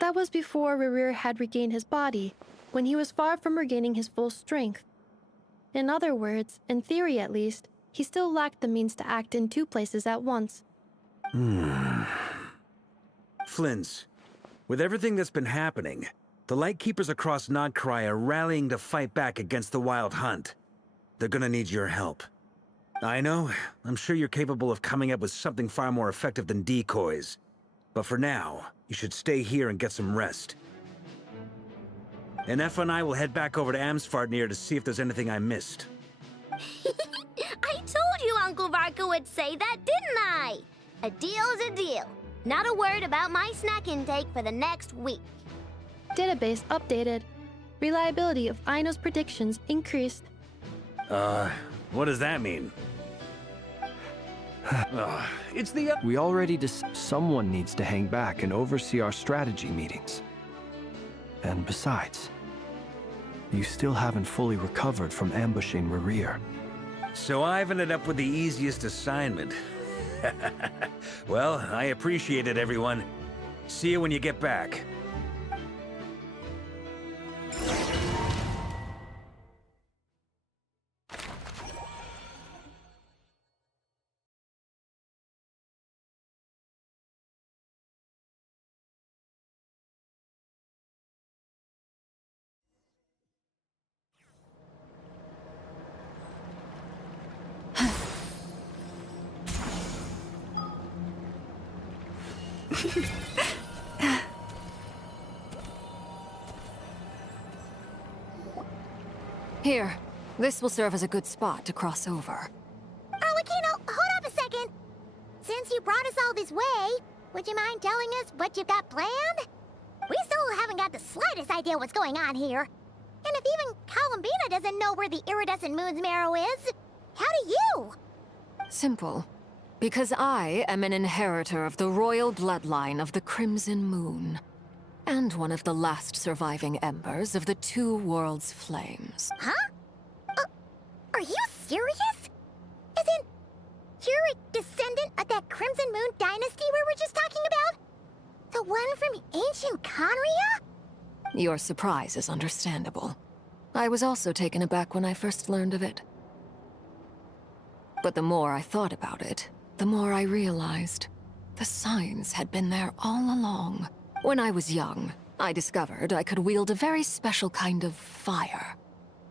That was before Rerir had regained his body, when he was far from regaining his full strength. In other words, in theory at least, he still lacked the means to act in two places at once. Flint's. With everything that's been happening, the Lightkeepers across Nodcry are rallying to fight back against the Wild Hunt. They're gonna need your help. I know, I'm sure you're capable of coming up with something far more effective than decoys. But for now, you should stay here and get some rest. Anefa and I will head back over to Amsvartnir to see if there's anything I missed. I told you Uncle Varka would say that, didn't I? A deal's a deal. Not a word about my snack intake for the next week. Database updated. Reliability of Aino's predictions increased. What does that mean? It's the... We already someone needs to hang back and oversee our strategy meetings. And besides, you still haven't fully recovered from ambushing Rerir. So I've ended up with the easiest assignment. Well, I appreciate it, everyone. See you when you get back. Here, This will serve as a good spot to cross over. Arlecchino, hold up a second. Since you brought us all this way, would you mind telling us what you've got planned? We still haven't got the slightest idea what's going on here. And if even Columbina doesn't know where the iridescent moon's marrow is, how do you? Simple. Because I am an inheritor of the royal bloodline of the Crimson Moon. And one of the last surviving embers of the Two Worlds' flames. Huh? Are you serious? As in, you're a descendant of that Crimson Moon dynasty we were just talking about? The one from ancient Conria? Your surprise is understandable. I was also taken aback when I first learned of it. But the more I thought about it, the more I realized the signs had been there all along. When I was young, I discovered I could wield a very special kind of fire.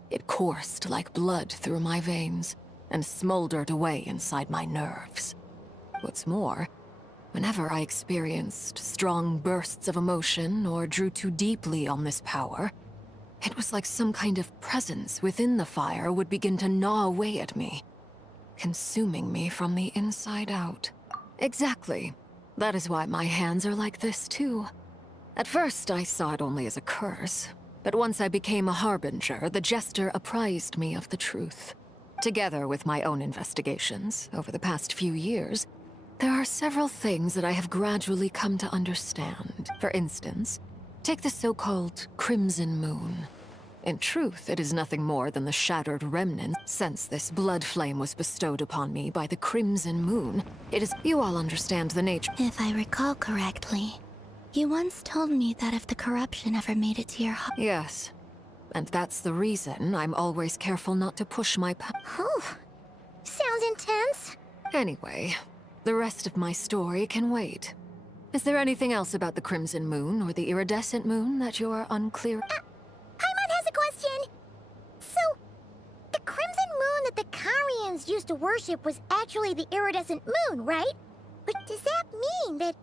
It coursed like blood through my veins and smoldered away inside my nerves. What's more, whenever I experienced strong bursts of emotion or drew too deeply on this power, it was like some kind of presence within the fire would begin to gnaw away at me, consuming me from the inside out. Exactly. That is why my hands are like this, too. At first, I saw it only as a curse, but once I became a harbinger, the Jester apprised me of the truth. Together with my own investigations over the past few years, there are several things that I have gradually come to understand. For instance, take the so-called Crimson Moon. In truth, it is nothing more than the shattered remnant. Since this blood flame was bestowed upon me by the Crimson Moon, it is... You all understand the nature... If I recall correctly, you once told me that if the corruption ever made it to your heart... Yes. And that's the reason I'm always careful not to push my... Sounds intense. Anyway, the rest of my story can wait. Is there anything else about the Crimson Moon or the Iridescent Moon that you're unclear... Paimon has a question. So, the Crimson Moon that the Carians used to worship was actually the Iridescent Moon, right? But does that mean that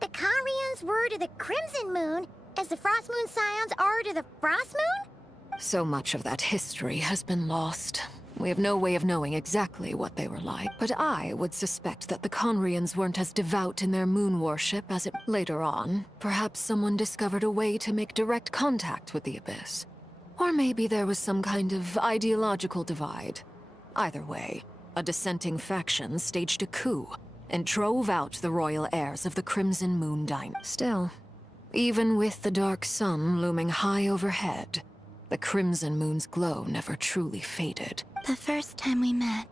the Carians were to the Crimson Moon as the Frost Moon Scions are to the Frost Moon? So much of that history has been lost. We have no way of knowing exactly what they were like, but I would suspect that the Conrians weren't as devout in their moon worship as it... Later on, perhaps someone discovered a way to make direct contact with the Abyss. Or maybe there was some kind of ideological divide. Either way, a dissenting faction staged a coup and drove out the royal heirs of the Crimson Moon dynasty. Still, even with the dark sun looming high overhead, the Crimson Moon's glow never truly faded. The first time we met,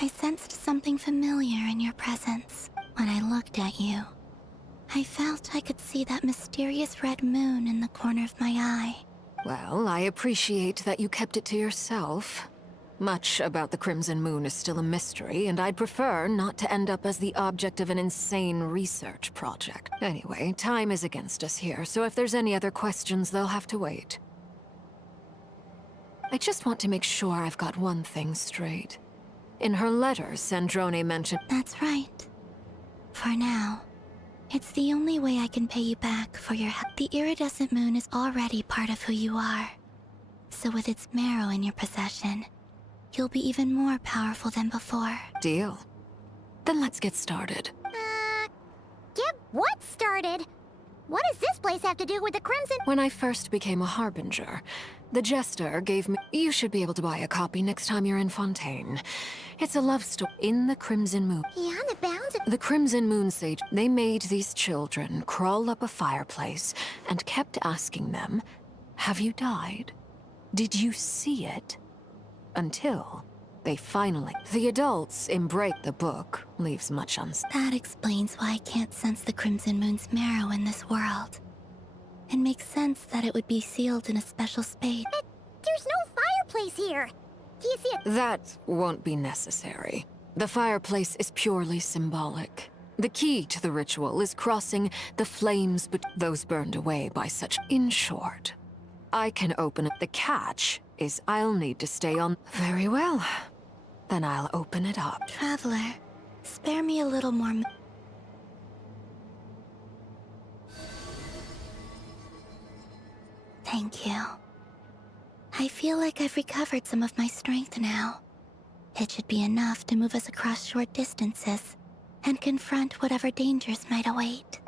I sensed something familiar in your presence. When I looked at you, I felt I could see that mysterious red moon in the corner of my eye. Well, I appreciate that you kept it to yourself. Much about the Crimson Moon is still a mystery, and I'd prefer not to end up as the object of an insane research project. Anyway, time is against us here, so if there's any other questions, they'll have to wait. I just want to make sure I've got one thing straight. In her letter, Sandrone mentioned... That's right. For now, it's the only way I can pay you back for your help. The iridescent moon is already part of who you are. So with its marrow in your possession, you'll be even more powerful than before. Deal. Then let's get started. Get what started? What does this place have to do with the Crimson? When I first became a Harbinger, the Jester gave me... You should be able to buy a copy next time you're in Fontaine. It's a love story in the Crimson Moon. Beyond the bounds of... The Crimson Moon Sage, they made these children crawl up a fireplace and kept asking them, have you died? Did you see it? Until they finally... The adults embrace... The book leaves much unsaid. That explains why I can't sense the Crimson Moon's marrow in this world. It makes sense that it would be sealed in a special space. But there's no fireplace here! Do you see it? That won't be necessary. The fireplace is purely symbolic. The key to the ritual is crossing the flames, but those burned away by such... In short, I can open it. The catch is I'll need to stay on... Very well. Then I'll open it up. Traveler, spare me a little more... Thank you. I feel like I've recovered some of my strength now. It should be enough to move us across short distances and confront whatever dangers might await.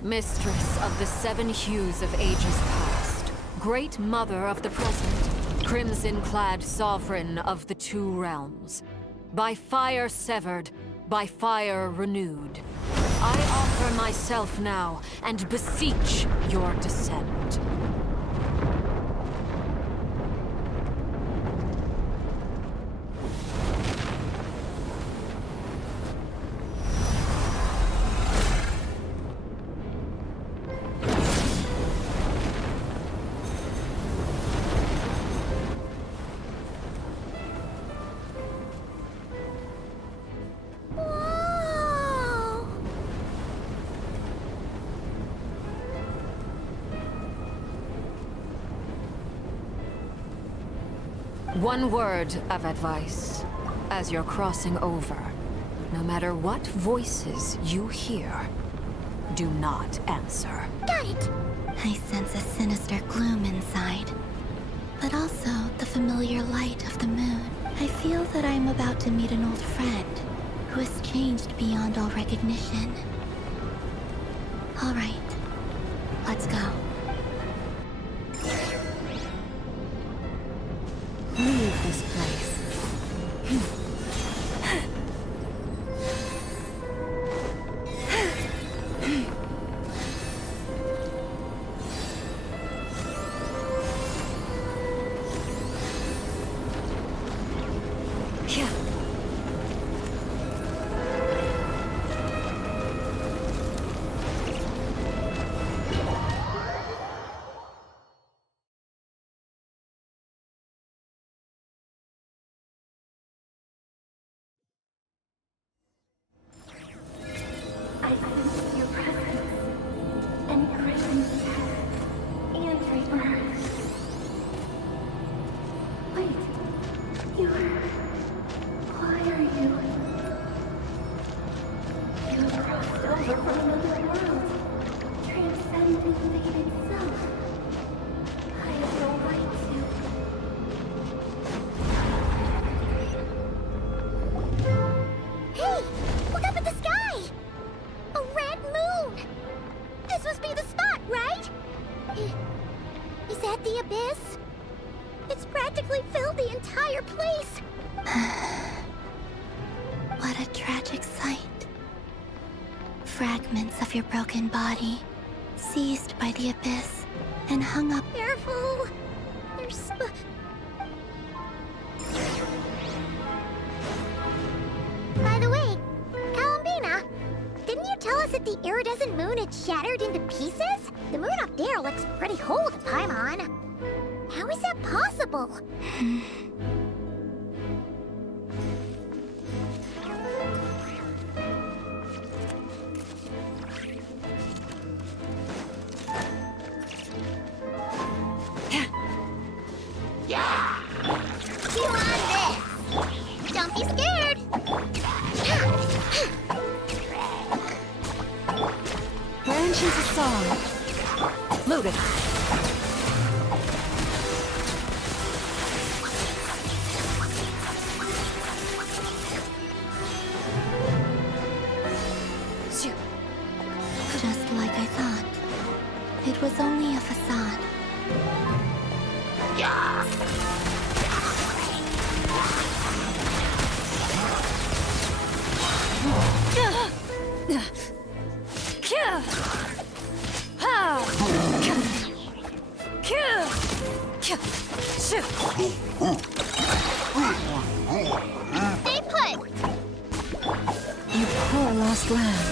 Mistress of the 7 hues of ages past, Great Mother of the present, crimson-clad sovereign of the 2 realms. By fire severed, by fire renewed. I offer myself now and beseech your descent. One word of advice. As you're crossing over, no matter what voices you hear, do not answer. Got it! I sense a sinister gloom inside, but also the familiar light of the moon. I feel that I am about to meet an old friend who has changed beyond all recognition. All right, let's go. Leave this place. What a tragic sight. Fragments of your broken body, seized by the abyss, and hung up. Careful! There's... By the way, Columbina, didn't you tell us that the iridescent moon had shattered into pieces? The moon up there looks pretty whole to Paimon. How is that possible? Don't be scared! Branches a song. Loaded. Just like I thought. It was only a facade. Stay put! You poor lost lamb.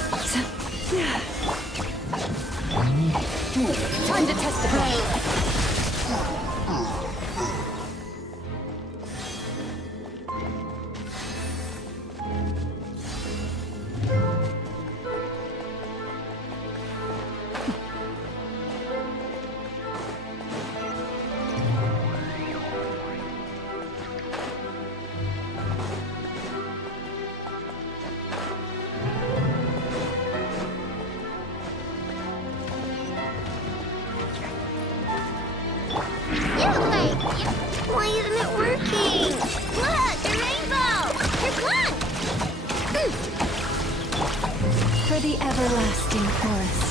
Time to test the blade. Why isn't it working? Look, the rainbow! You're gone! For the everlasting forest.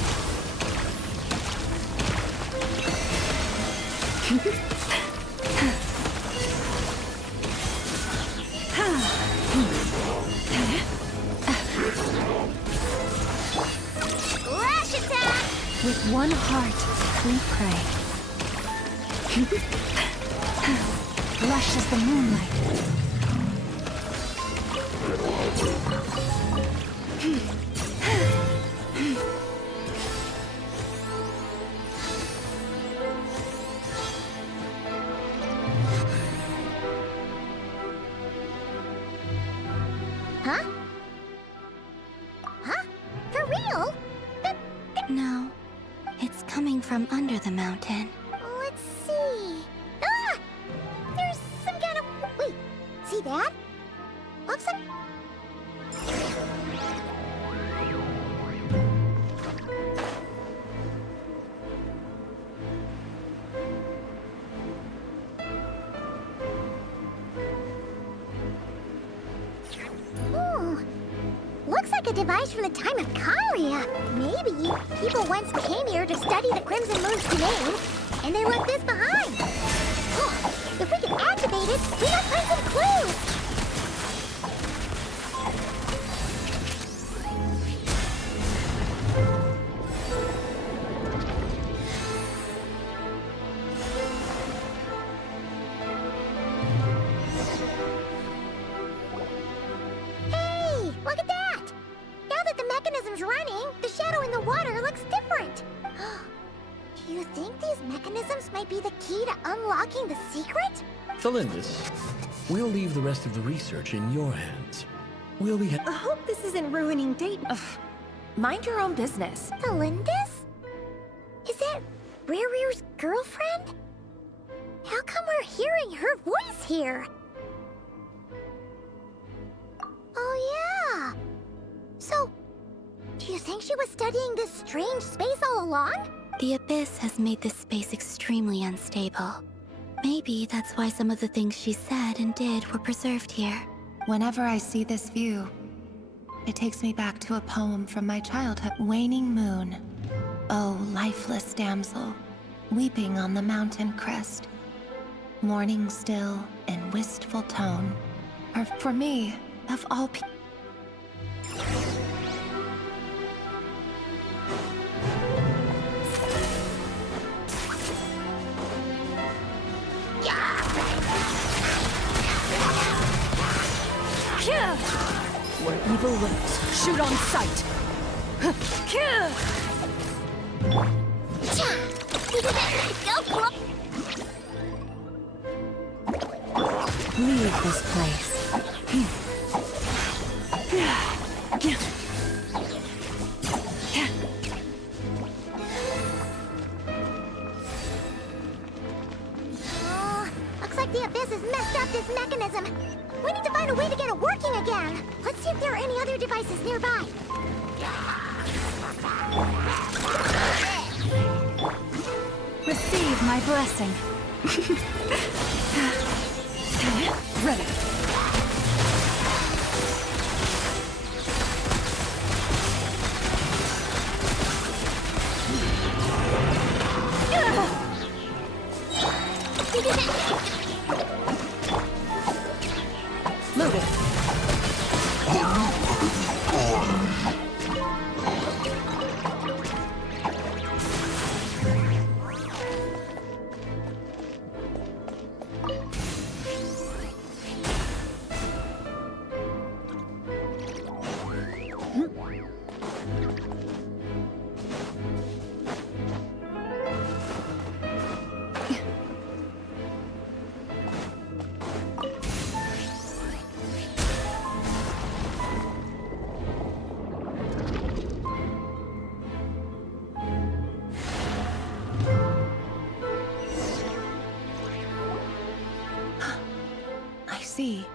Lash attack! With one heart, we pray. Lush as the moonlight. Huh? Huh? For real? No, it's coming from under the mountain. Let's see. Ah! There's some kind of... Wait, see that? Looks like... Ooh. Looks like a device from the time of Kalia. Maybe people once came here to study the Crimson Moon's domain, and they left this behind. Oh, if we can activate it, we might find some clues. Hey, look at that! Now that the mechanism's running, the shadow in the water looks different. Do you think these mechanisms might be the key to unlocking the secret? Thelindis, we'll leave the rest of the research in your hands. We'll be... I hope this isn't ruining date. Mind your own business. Thelindis? Is that Reru's girlfriend? How come we're hearing her voice here? Oh yeah! So, do you think she was studying this strange space all along? The Abyss has made this space extremely unstable. Maybe that's why some of the things she said and did were preserved here. Whenever I see this view, it takes me back to a poem from my childhood. Waning moon, oh lifeless damsel, weeping on the mountain crest. Mourning still in wistful tone, or for me, of all people. Where evil lurks, shoot on sight! Leave this place. Looks like the Abyss has messed up this mechanism. We need to find a way to get it working again. Let's see if there are any other devices nearby. Receive my blessing. Ready. Move it. See,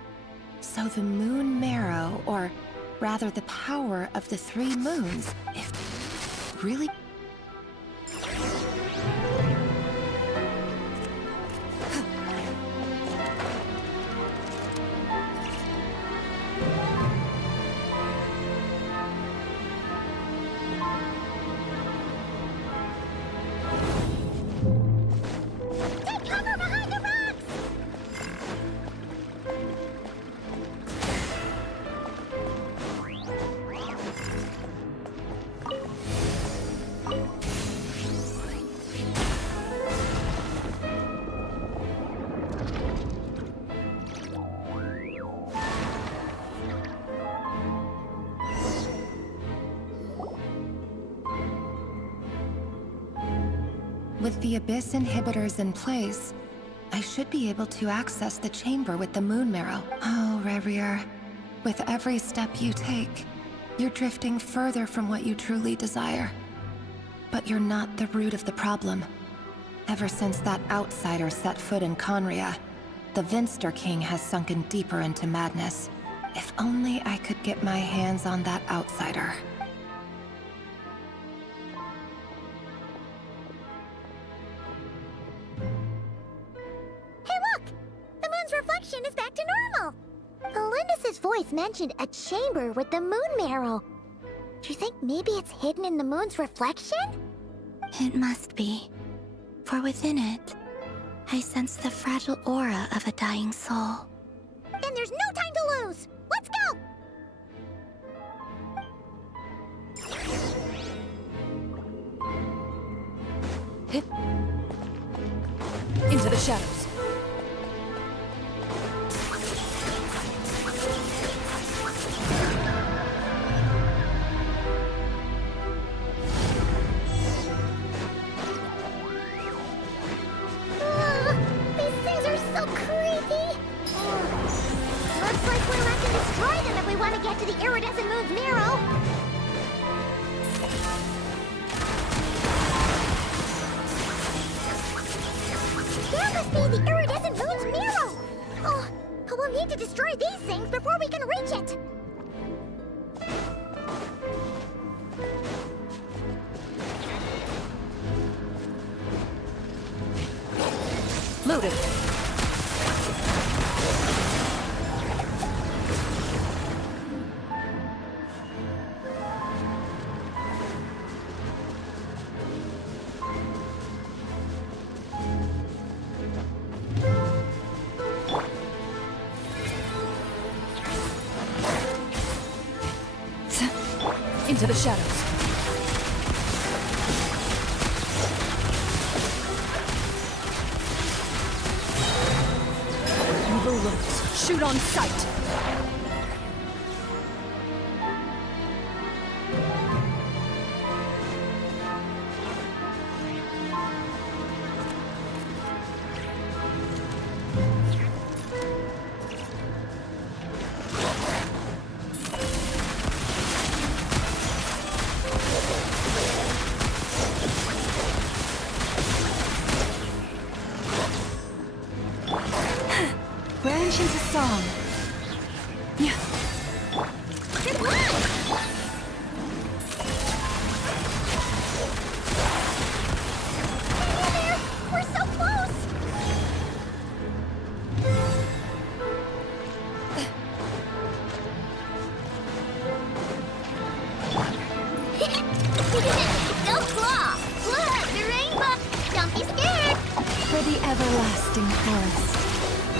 so the moon marrow, or rather the power of the three moons, if really... With the Abyss inhibitors in place, I should be able to access the chamber with the Moon Marrow. Oh, Revier, with every step you take, you're drifting further from what you truly desire. But you're not the root of the problem. Ever since that outsider set foot in Conria, the Vinster King has sunken deeper into madness. If only I could get my hands on that outsider. Hey look! The moon's reflection is back to normal! Elendis' voice mentioned a chamber with the Moon Marrow. Do you think maybe it's hidden in the moon's reflection? It must be. For within it, I sense the fragile aura of a dying soul. Then there's no time to lose! Let's go! Into the shadows. These things are so creepy! Looks like we'll have to destroy them if we want to get to the iridescent moon's marrow! That must be the iridescent moon's marrow! Oh, we'll need to destroy these things before we can reach it! Loaded. Into the shadows. Evil looks. Shoot on sight. Branch into song. Yeah. Good luck! Hey there! We're so close! Go claw! Look, the rainbow! Don't be scared! For the everlasting forest.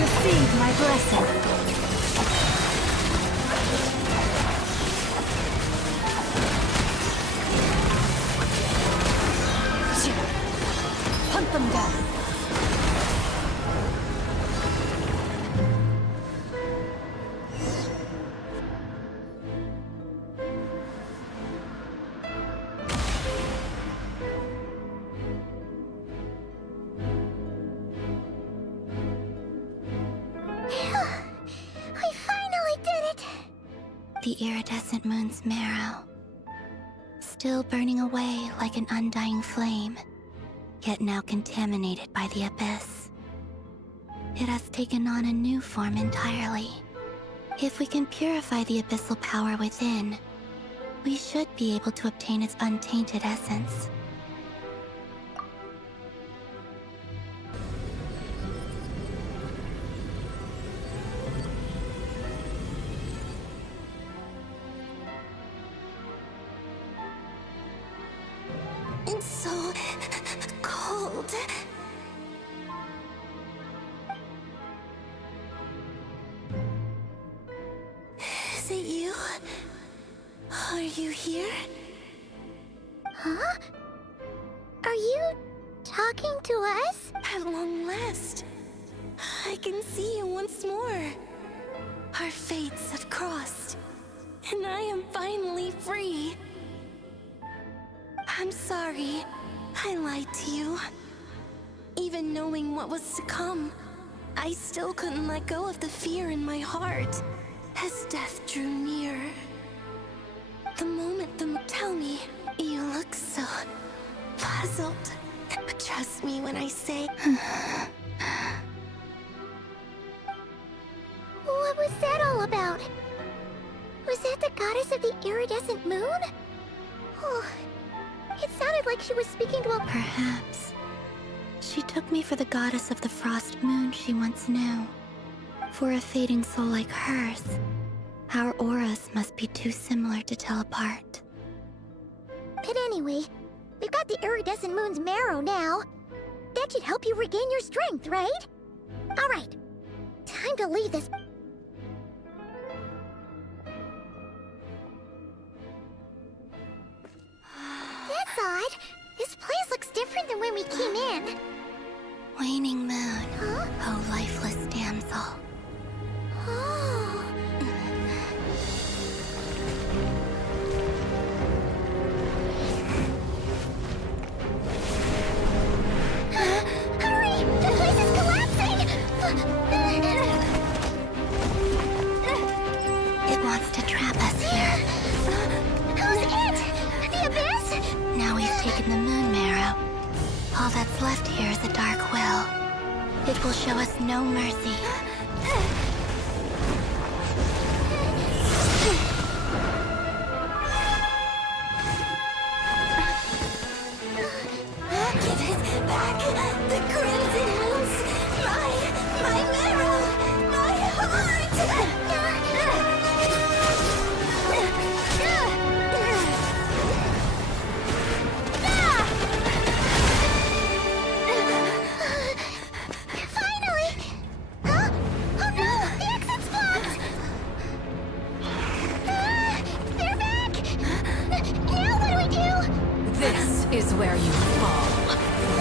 Receive my blessing. Hunt them down. We finally did it! The iridescent moon's marrow. Still burning away like an undying flame, yet now contaminated by the abyss. It has taken on a new form entirely. If we can purify the abyssal power within, we should be able to obtain its untainted essence. It's so cold. Is it you? Are you here? Huh? Are you talking to us? At long last, I can see you once more. Our fates have crossed, and I am finally free. I'm sorry. I lied to you. Even knowing what was to come, I still couldn't let go of the fear in my heart as death drew near. The moment tell me, you look so puzzled. But trust me when I say... What was that all about? Was that the goddess of the iridescent moon? Oh, it sounded like she was speaking to a... Perhaps. She took me for the goddess of the frost moon she once knew. For a fading soul like hers, our auras must be too similar to tell apart. But anyway, we've got the iridescent moon's marrow now. That should help you regain your strength, right? Alright, time to leave this... That's odd. This place looks different than when we came in. Waning moon. Huh? Oh, lifeless damsel. Oh. Hurry! The place is collapsing! It wants to trap us here. Who's it? The Abyss? Now we've taken the moon marrow. All that's left here is a dark will. It will show us no mercy. Give it back! The crimson moons! My marrow! My heart! Finally! Huh? Oh no! The exit's blocked! They're back! Now what do we do? This is where you fall.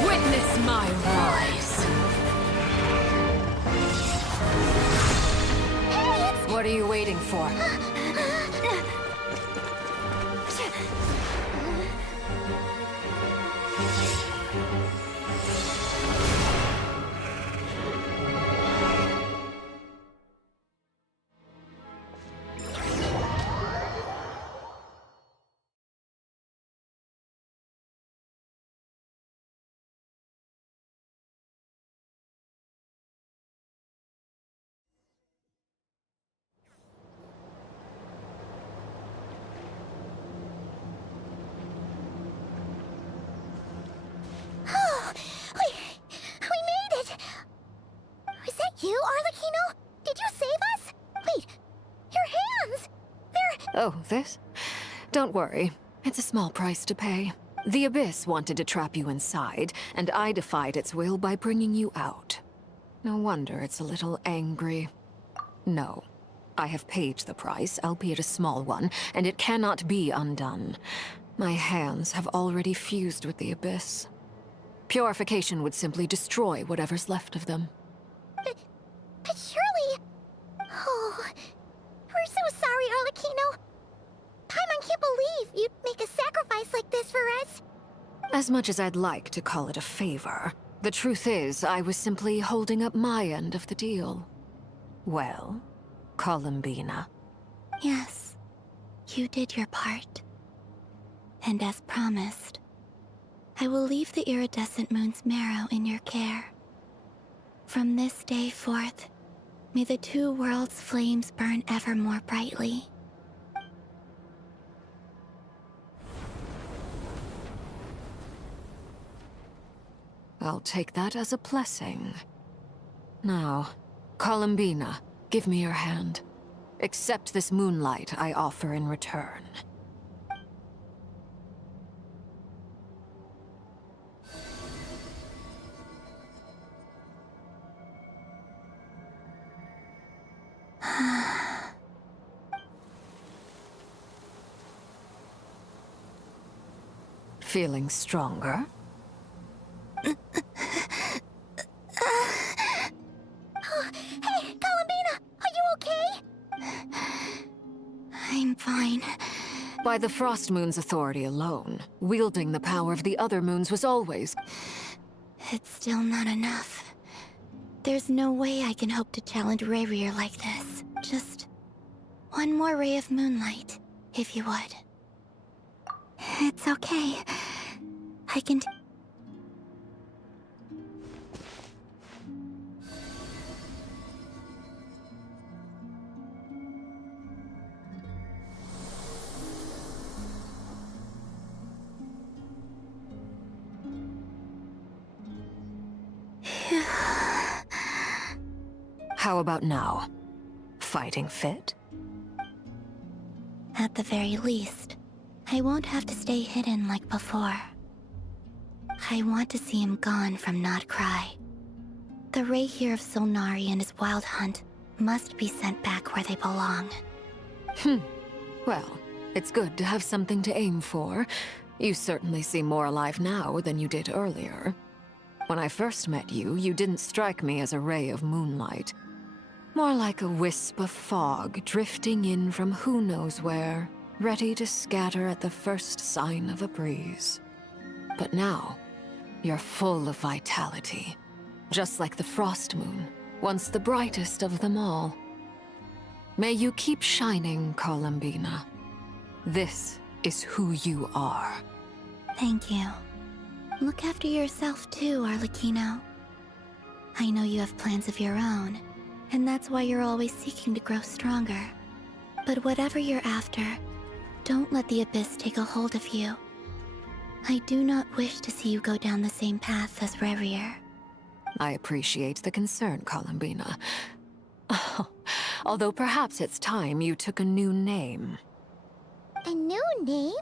Witness my rise. What are you waiting for? Oh, we made it! Was that you, Arlecchino? Did you save us? Wait, your hands! They're... Oh, this? Don't worry. It's a small price to pay. The Abyss wanted to trap you inside, and I defied its will by bringing you out. No wonder it's a little angry. No. I have paid the price, albeit a small one, and it cannot be undone. My hands have already fused with the Abyss. Purification would simply destroy whatever's left of them. But surely... Oh, we're so sorry, Arlecchino. Paimon can't believe you'd make a sacrifice like this for us. As much as I'd like to call it a favor, the truth is I was simply holding up my end of the deal. Well, Columbina. Yes, you did your part. And as promised, I will leave the iridescent moon's marrow in your care. From this day forth, may the two worlds' flames burn ever more brightly. I'll take that as a blessing. Now, Columbina, give me your hand. Accept this moonlight I offer in return. Feeling stronger? Oh, hey, Columbina! Are you okay? I'm fine. By the Frost Moon's authority alone, wielding the power of the other moons was always... It's still not enough. There's no way I can hope to challenge Rerir like this. Just one more ray of moonlight, if you would. It's okay. I can How about now? Fighting fit? At the very least, I won't have to stay hidden like before. I want to see him gone from Not Cry. The ray here of Solnari and his wild hunt must be sent back where they belong. Well, it's good to have something to aim for. You certainly seem more alive now than you did earlier. When I first met you, you didn't strike me as a ray of moonlight. More like a wisp of fog drifting in from who knows where, ready to scatter at the first sign of a breeze. But now, you're full of vitality, just like the frost moon, once the brightest of them all. May you keep shining, Columbina. This is who you are. Thank you. Look after yourself too, Arlecchino. I know you have plans of your own, and that's why you're always seeking to grow stronger. But whatever you're after, don't let the Abyss take a hold of you. I do not wish to see you go down the same path as Rerir. I appreciate the concern, Columbina. Although perhaps it's time you took a new name. A new name?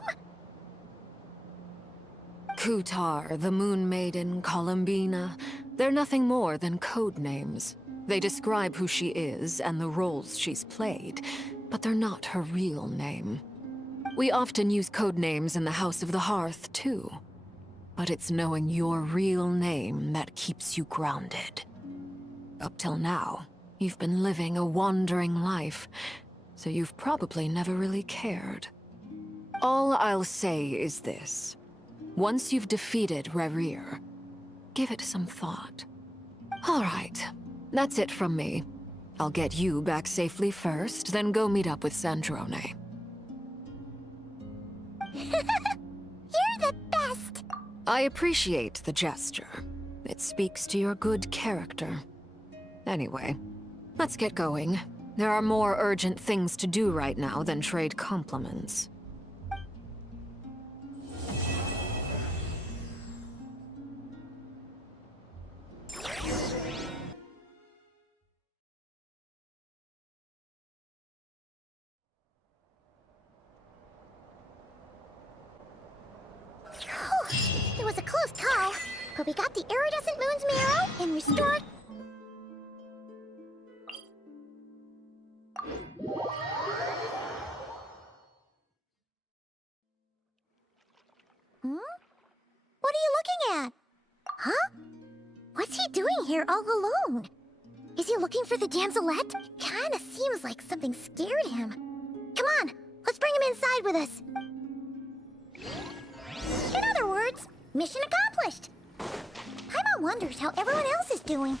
Kutar, the Moon Maiden, Columbina, they're nothing more than code names. They describe who she is and the roles she's played, but they're not her real name. We often use code names in the House of the Hearth, too. But it's knowing your real name that keeps you grounded. Up till now, you've been living a wandering life, so you've probably never really cared. All I'll say is this. Once you've defeated Rerir, give it some thought. All right, that's it from me. I'll get you back safely first, then go meet up with Sandrone. You're the best! I appreciate the gesture. It speaks to your good character. Anyway, let's get going. There are more urgent things to do right now than trade compliments. It was a close call, but we got the iridescent moon's marrow and restored... What are you looking at? Huh? What's he doing here all alone? Is he looking for the damselette? It kinda seems like something scared him. Come on, let's bring him inside with us. In other words, mission accomplished. Paimon wonders how everyone else is doing.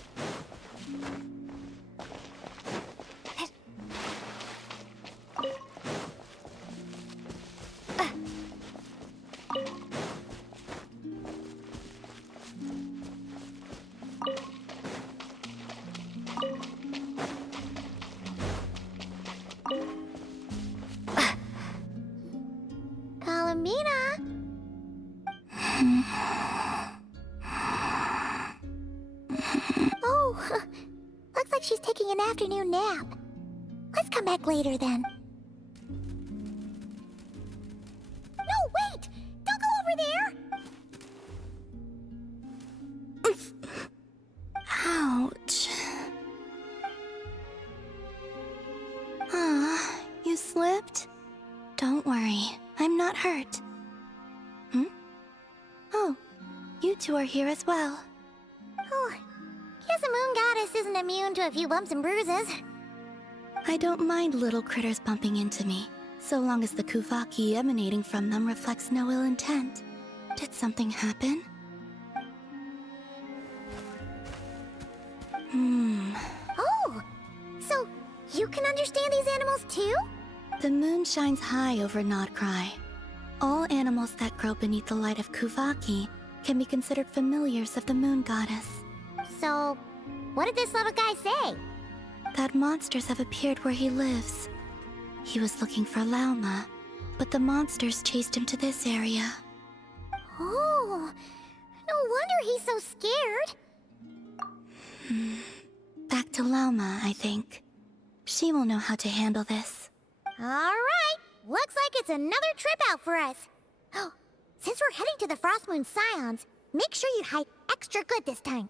Columbina! Oh, looks like she's taking an afternoon nap. Let's come back later then. No, wait! Don't go over there! Ouch. Ah, you slipped? Don't worry, I'm not hurt. Oh, you two are here as well. Oh, guess a moon goddess isn't immune to a few bumps and bruises. I don't mind little critters bumping into me, so long as the Kuvaki emanating from them reflects no ill intent. Did something happen? understand these animals too? The moon shines high over Nodcry. All animals that grow beneath the light of Kuvaki can be considered familiars of the moon goddess. So, what did this little guy say? That monsters have appeared where he lives. He was looking for Lauma, but the monsters chased him to this area. Oh, no wonder he's so scared. Back to Lauma, I think. She will know how to handle this. Alright, looks like it's another trip out for us. Oh, since we're heading to the Frostmoon Scions, make sure you hide extra good this time.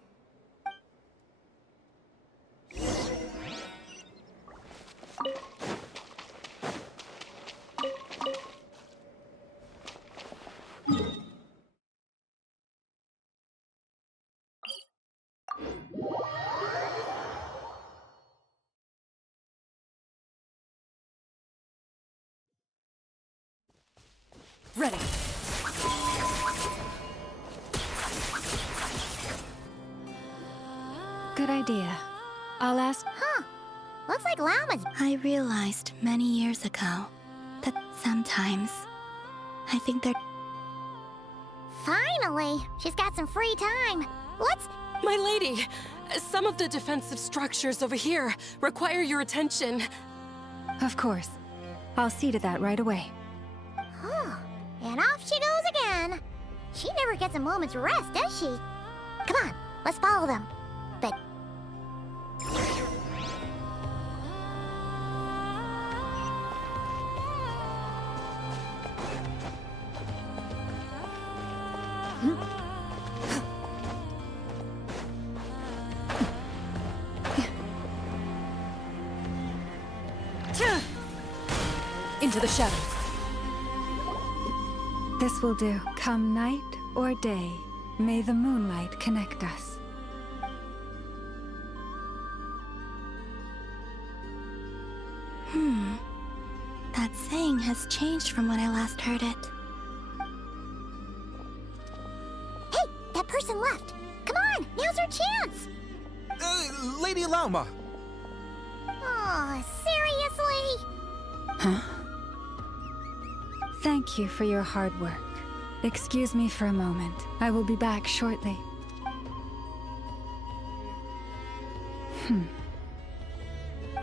Ready. Good idea. I'll ask... Huh. Looks like Lauma's... I realized many years ago that sometimes I think they're... Finally! She's got some free time. Let's... My lady! Some of the defensive structures over here require your attention. Of course. I'll see to that right away. Huh. And off she goes again. She never gets a moment's rest, does she? Come on, let's follow them. But... Into the shadows. This will do. Come night or day, may the moonlight connect us. That saying has changed from when I last heard it. Hey, that person left. Come on, now's our chance. Lady Lauma. Oh, seriously? Huh? Thank you for your hard work. Excuse me for a moment. I will be back shortly.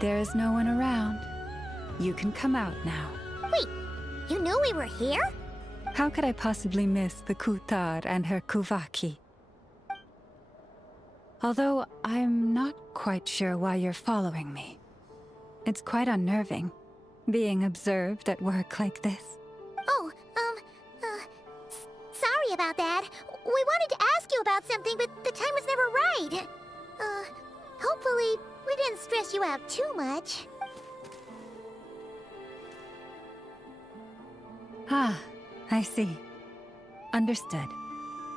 There is no one around. You can come out now. Wait, you knew we were here? How could I possibly miss the Kutar and her Kuvaki? Although I'm not quite sure why you're following me. It's quite unnerving, being observed at work like this. Oh, sorry about that. We wanted to ask you about something, but the time was never right. Hopefully, we didn't stress you out too much. Ah, I see. Understood.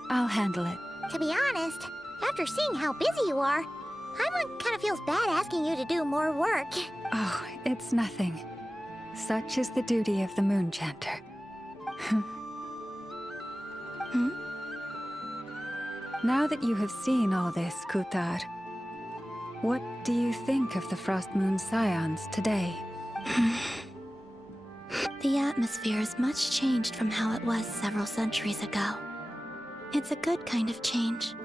I'll handle it. To be honest, after seeing how busy you are, Paimon kind of feels bad asking you to do more work. Oh, it's nothing. Such is the duty of the Moon Chanter. Now that you have seen all this, Kutar, what do you think of the Frostmoon Scions today? The atmosphere is much changed from how it was several centuries ago. It's a good kind of change.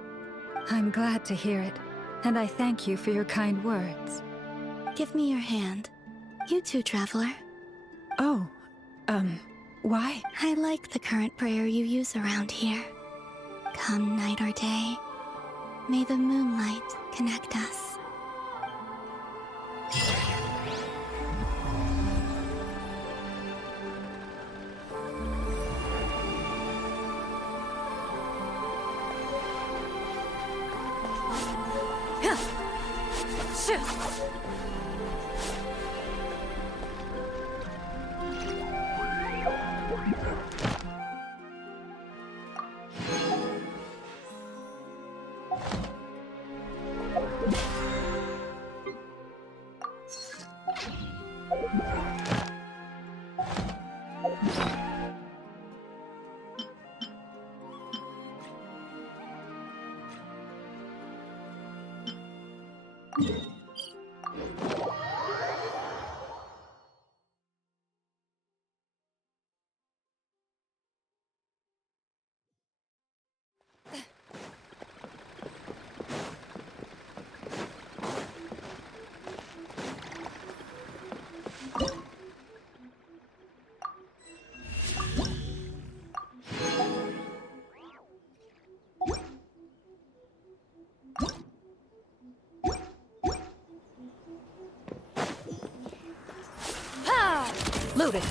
I'm glad to hear it, and I thank you for your kind words. Give me your hand. You too, traveler. Oh, why? I like the current prayer you use around here. Come night or day, may the moonlight connect us. Loaded.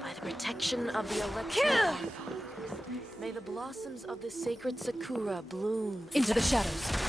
By the protection of the electron, may the blossoms of the sacred Sakura bloom Into the shadows.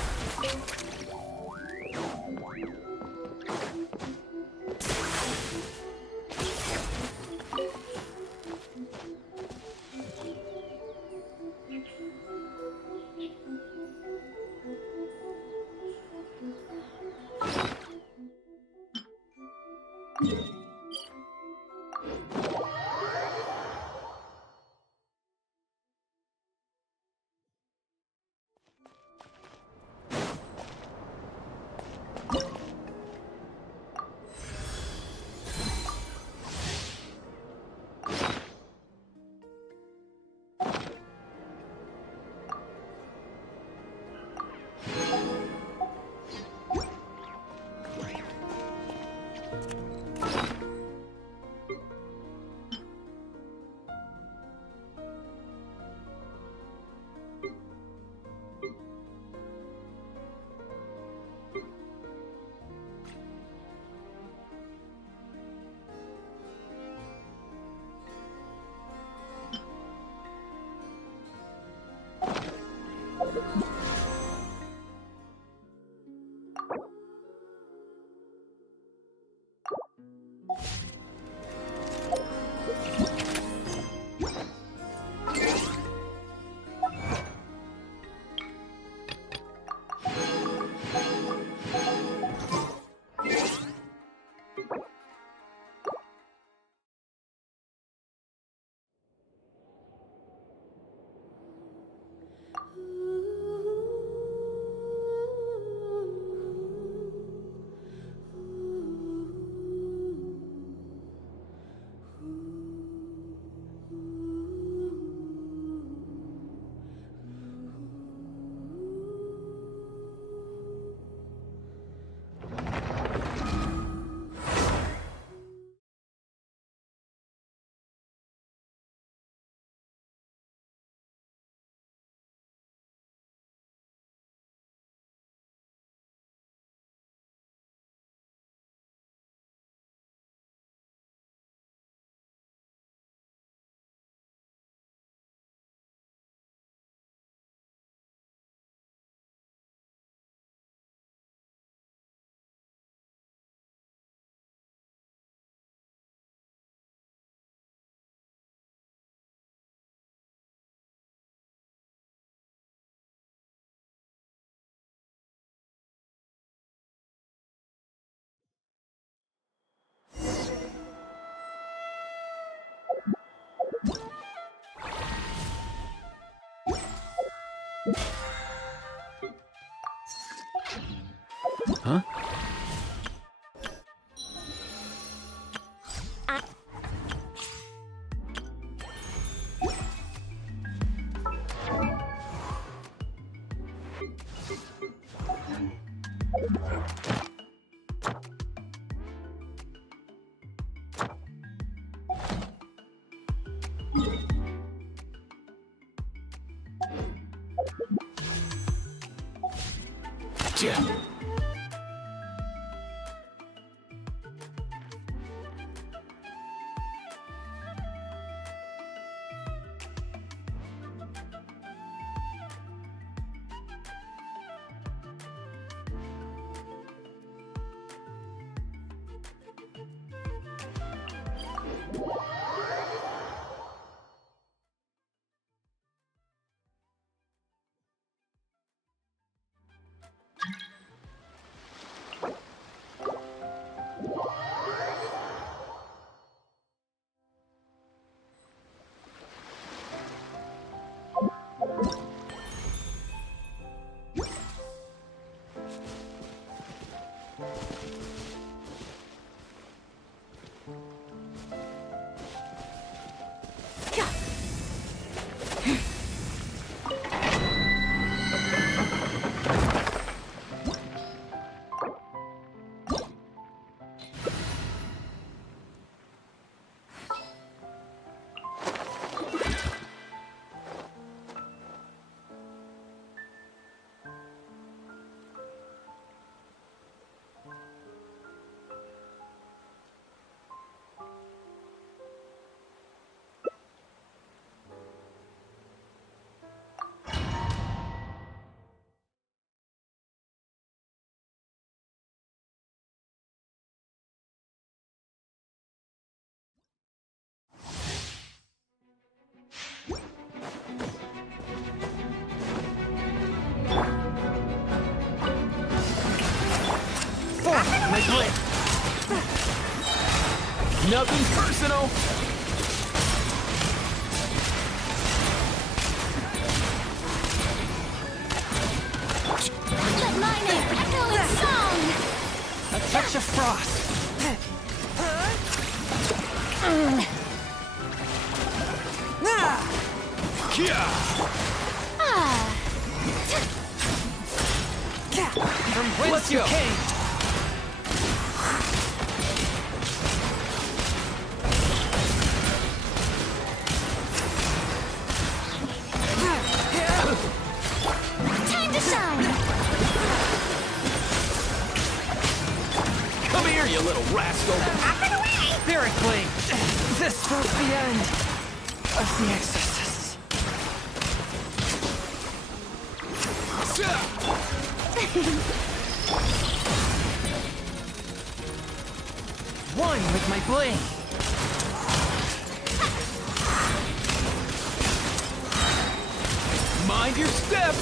Huh? Yeah. Nothing personal! Let my name echo in song! A touch of frost. From whence you came. Time to shine! Come here, you little rascal! Up and away! Spirit Blade. This was the end of the exorcists. One with my blade. Mind your step!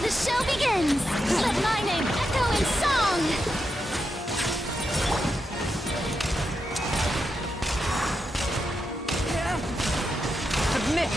The show begins! Let my name echo in song! Submit.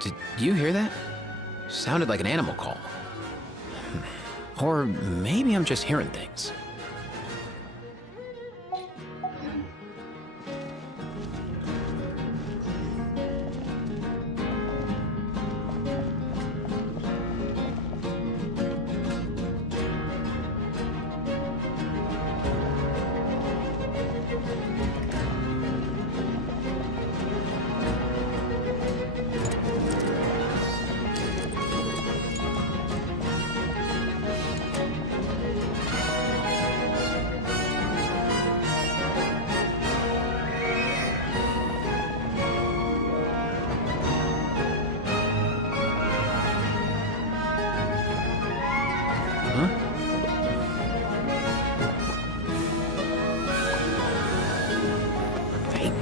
Did you hear that? Sounded like an animal call. Or maybe I'm just hearing things.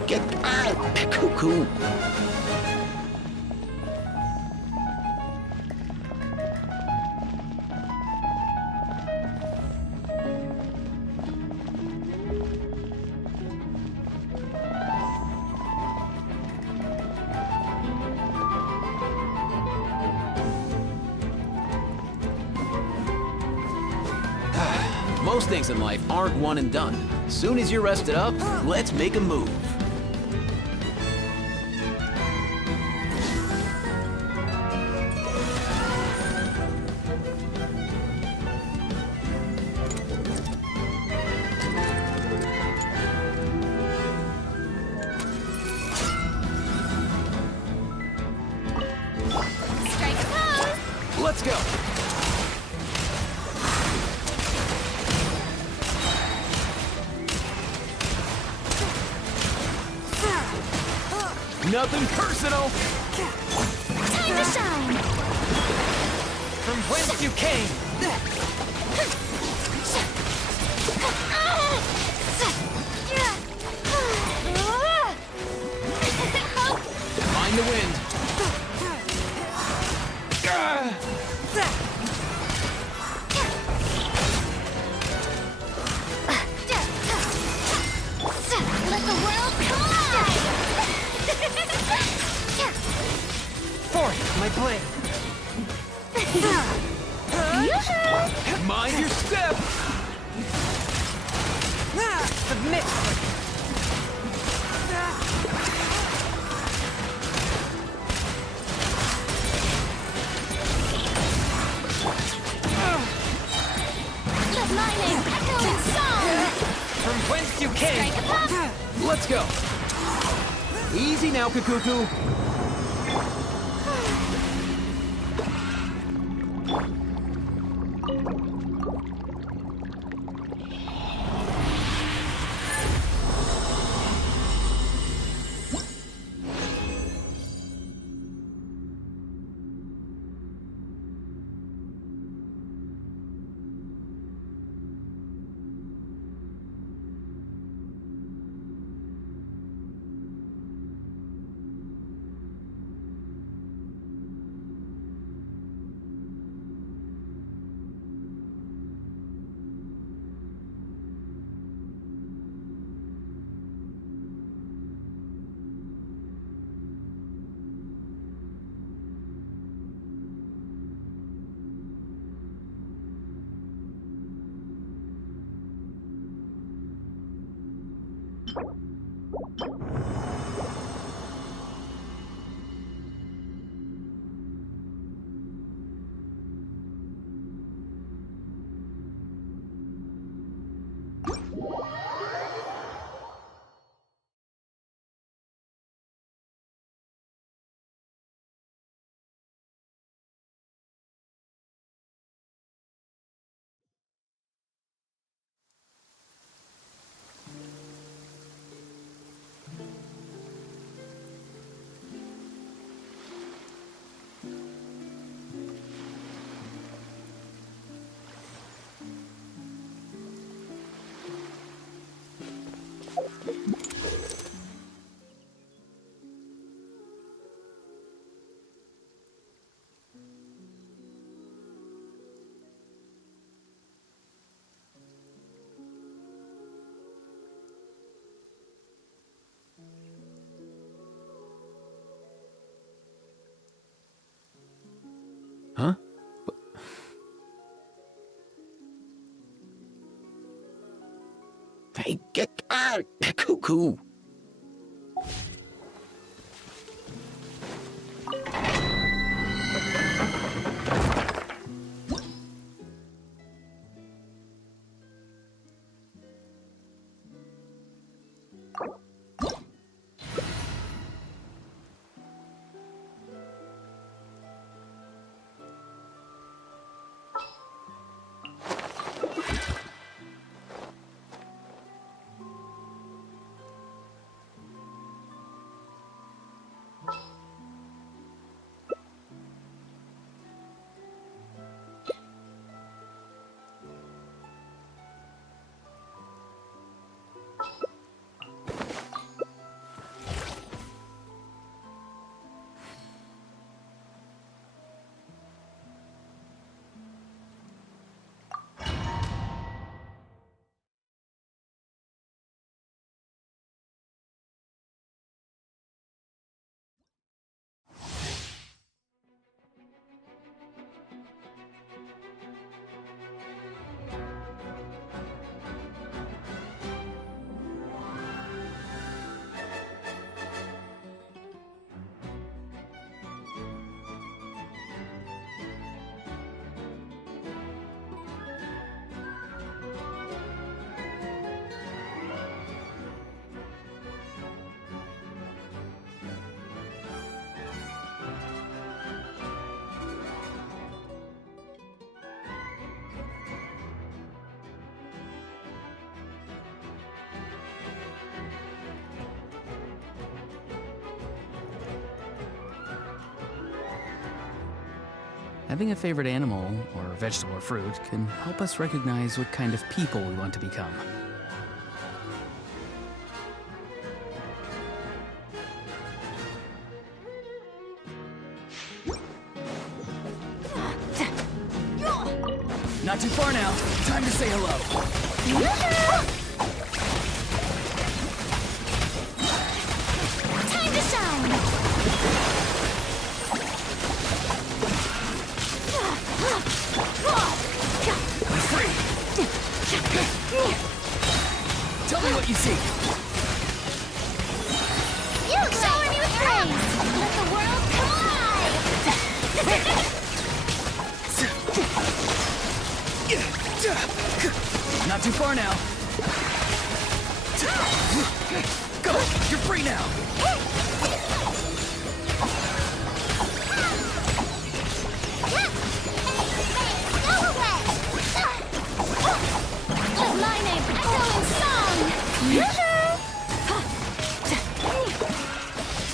Get out, cuckoo! Most things in life aren't one and done. Soon as you're rested up, let's make a move. Strike pose! Let's go! Nothing personal! Time to shine! From whence you came! Mind the wind. Let the world collide! Forth, my blade! Mind your step! Submit! Let my name echo in song! From whence you came! Let's go! Easy now, Kakuku! Huh? Hey, get out! Cuckoo! Having a favorite animal, or vegetable or fruit, can help us recognize what kind of people we want to become. Not too far now. Time to say hello. Time to shine! I'm free. Tell me what you see. Showing you praise! Let the world come alive! Not too far now. Go! You're free now! With my name echo in song!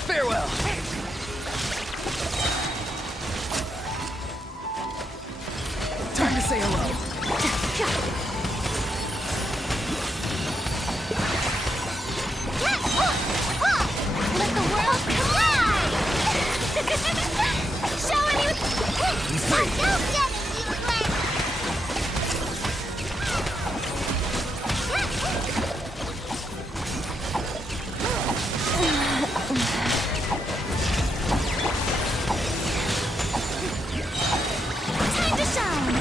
Farewell! Time to say hello. Let the world collide! Showing you... Go get it, you flag! Time to shine!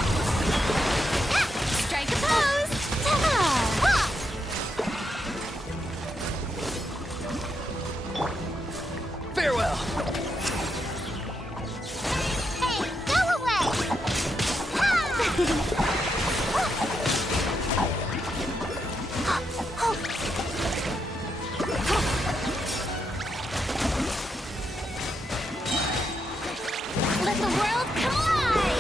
Strike a pose! Ta-da! Farewell! Hey, go away! Let the world collide!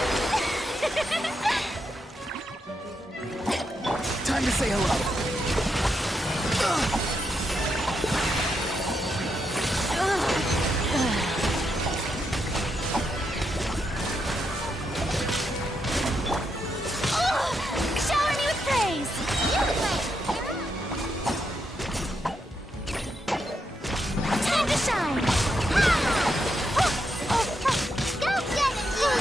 Time to say hello. Showering you with praise! Time to shine! Go get it, you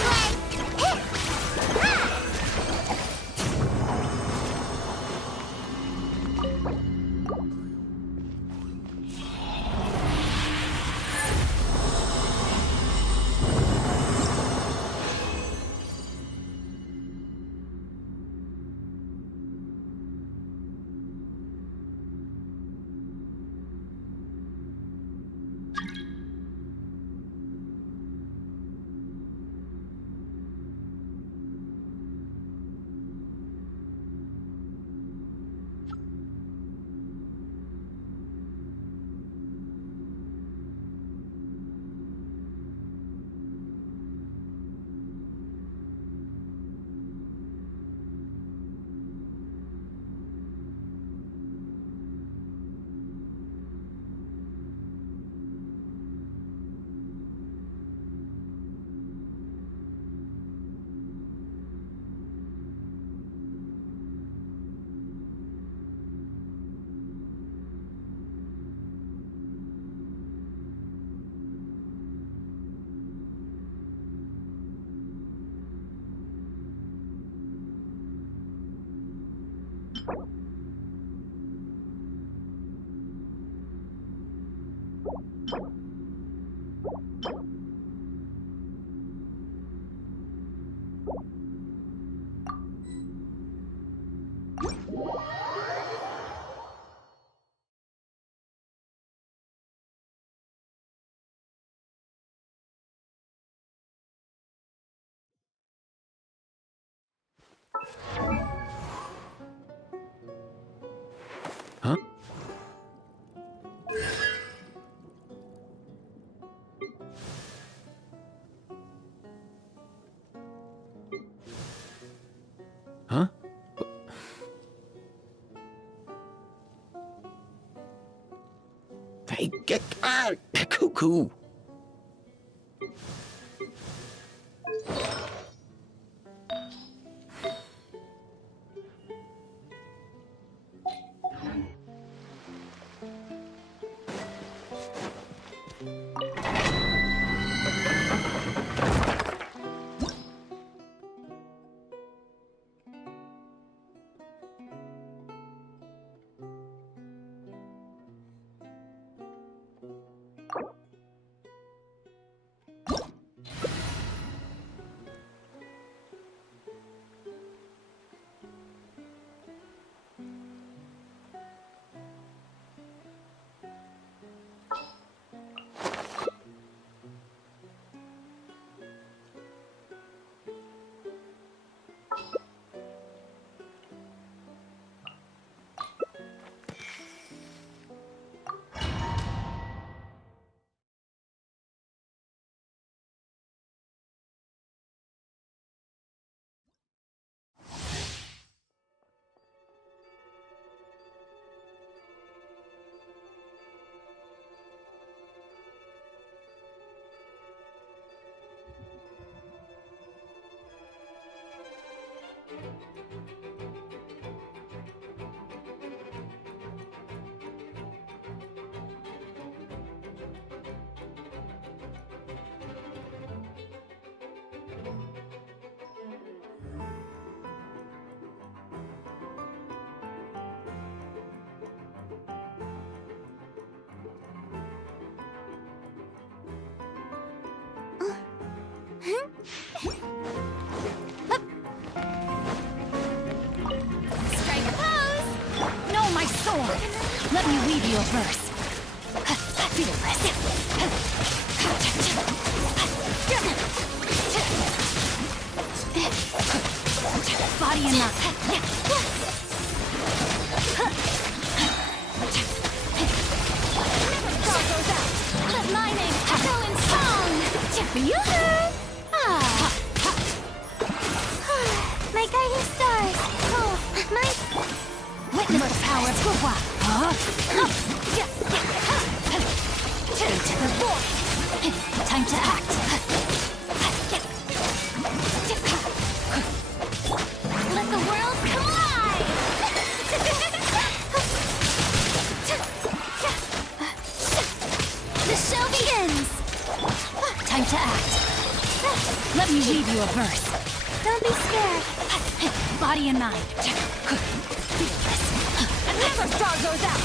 Huh? Huh? Hey, get cuckoo. Strike a pose! Know my sword! Let me weave you a verse. Feel this. Body and mind. Let my name echo in song! Yoo-hoo! My guiding stars! Oh, my... Witness the power of Gua! Into the void! Time to act! Let the world come alive! The show begins! Time to act. Let me weave you a verse. Don't be scared. Body and mind. Feel this. And never star goes out!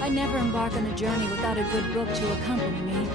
I never embark on a journey without a good book to accompany me.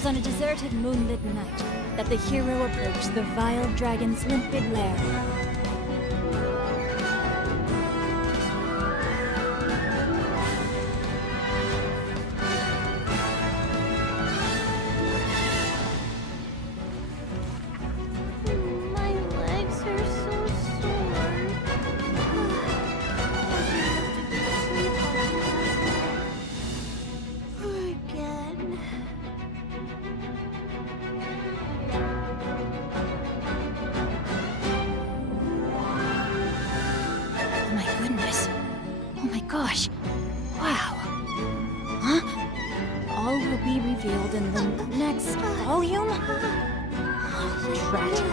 was on a deserted moonlit night that the hero approached the vile dragon's limpid lair. My legs are so sore. Again. Oh my goodness. Oh my gosh. Wow. Huh? All will be revealed in the next volume? Tragic.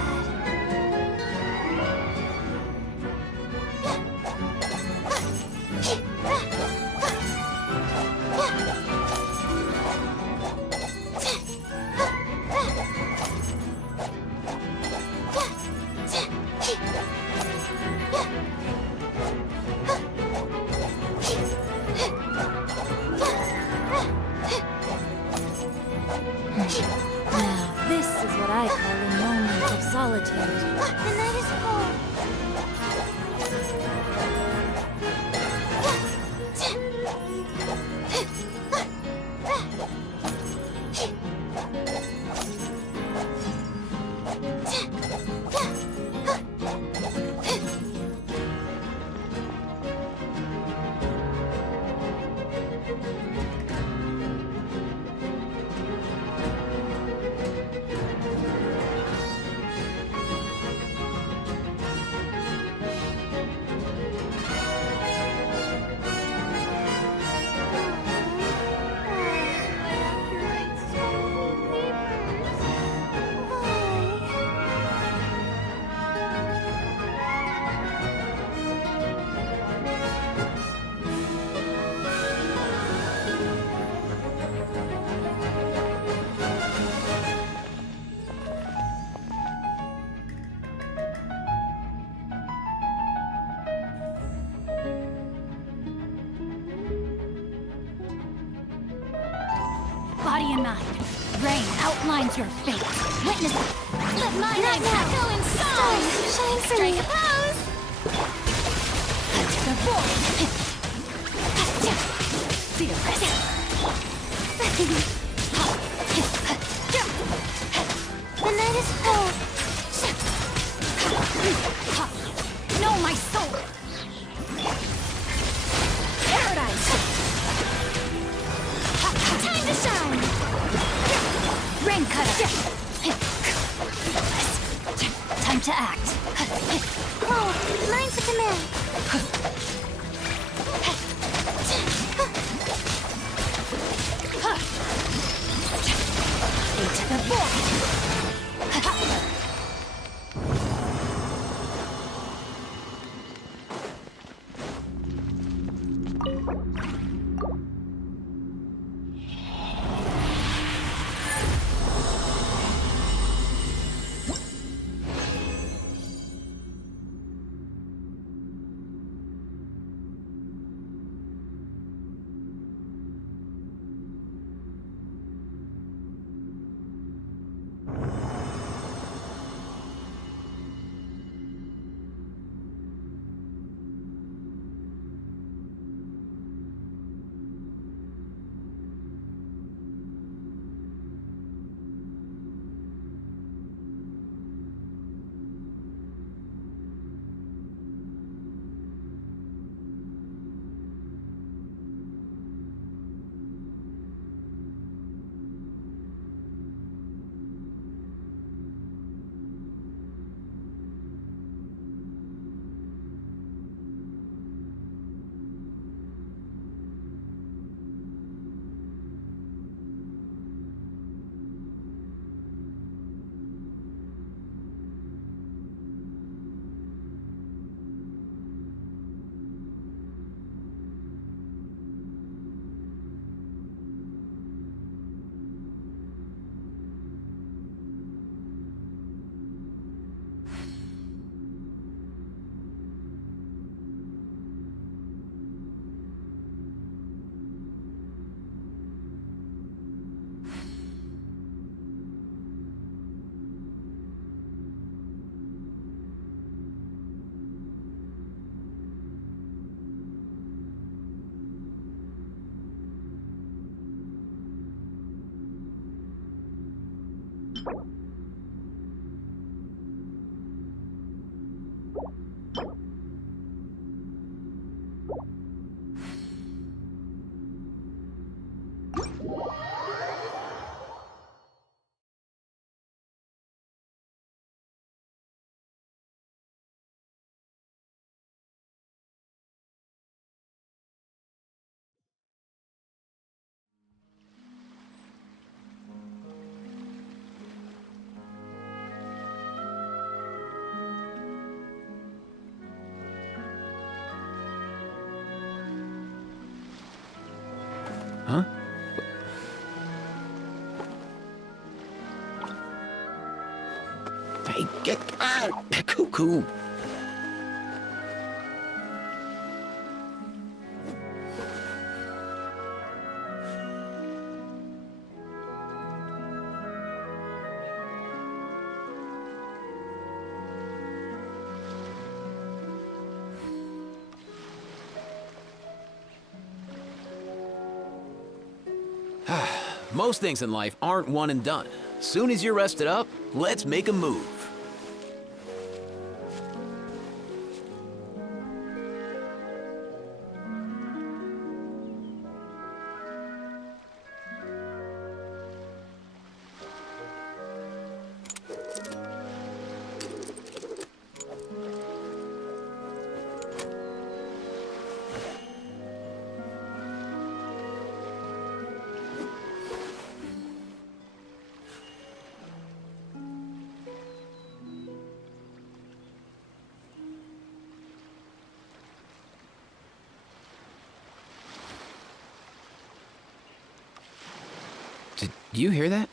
Now, this is what I call a moment of solitude. The night is cold. Body and mind. Rain outlines your fate. Witness. Let my name echo in song. Shine for Strike me. a pose. The void. Fearless. The night is cold. Know my soul. Paradise. Time to shine. Rain cutter. Time to act. Huh? Hey, get out! Cuckoo! Most things in life aren't one and done. Soon as you're rested up, let's make a move. Did you hear that?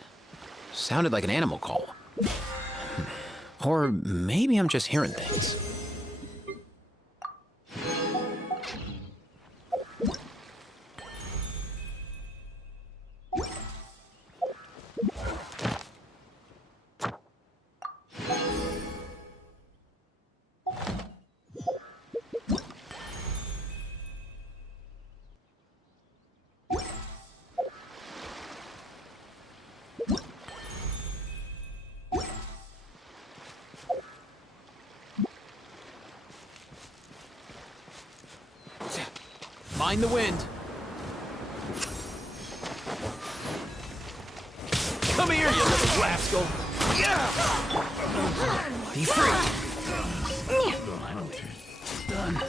Sounded like an animal call. Or maybe I'm just hearing things. Mind the wind. Come here, you little rascal. Be free. Done.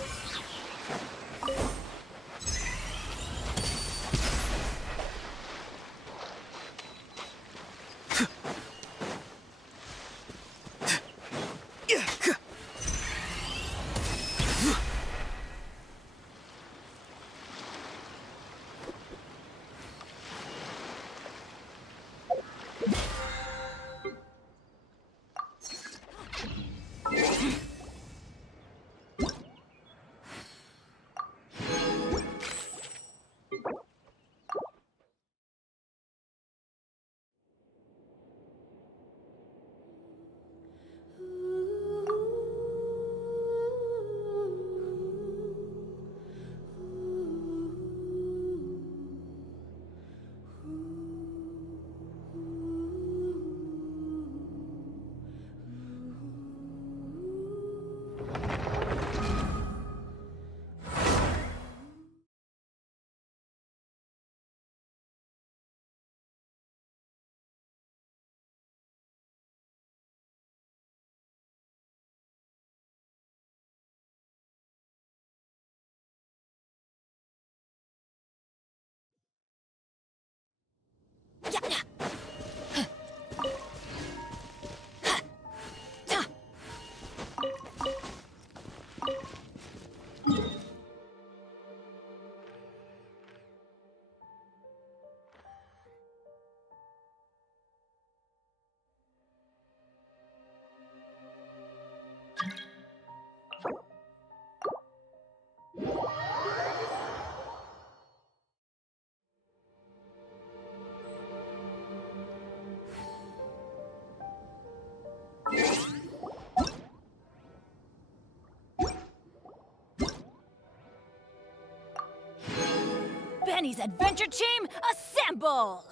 Benny's adventure team, assemble!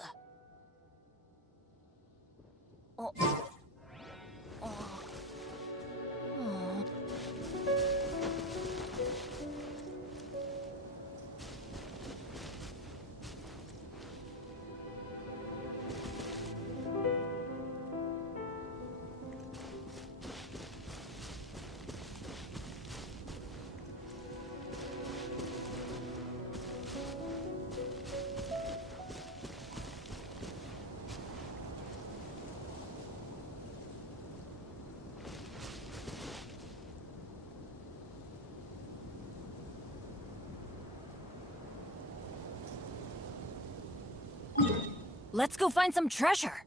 Let's go find some treasure.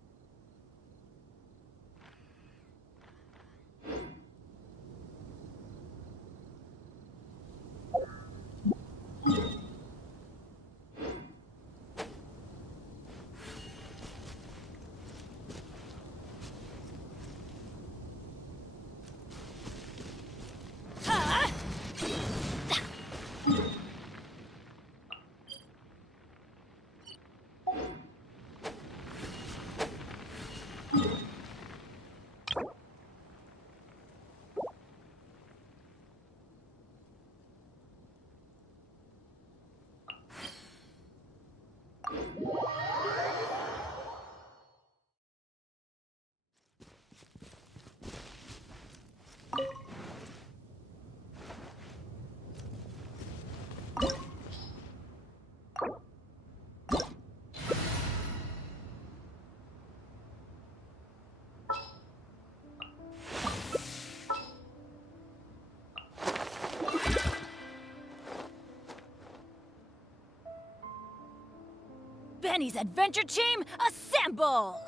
Benny's adventure team, assemble!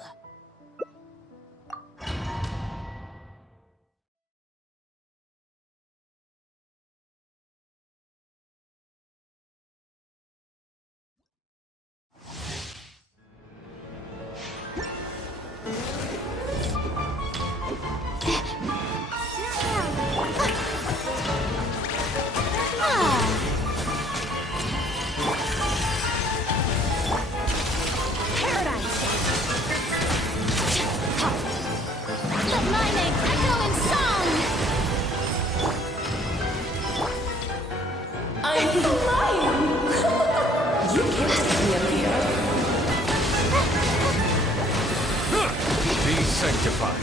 Sanctified.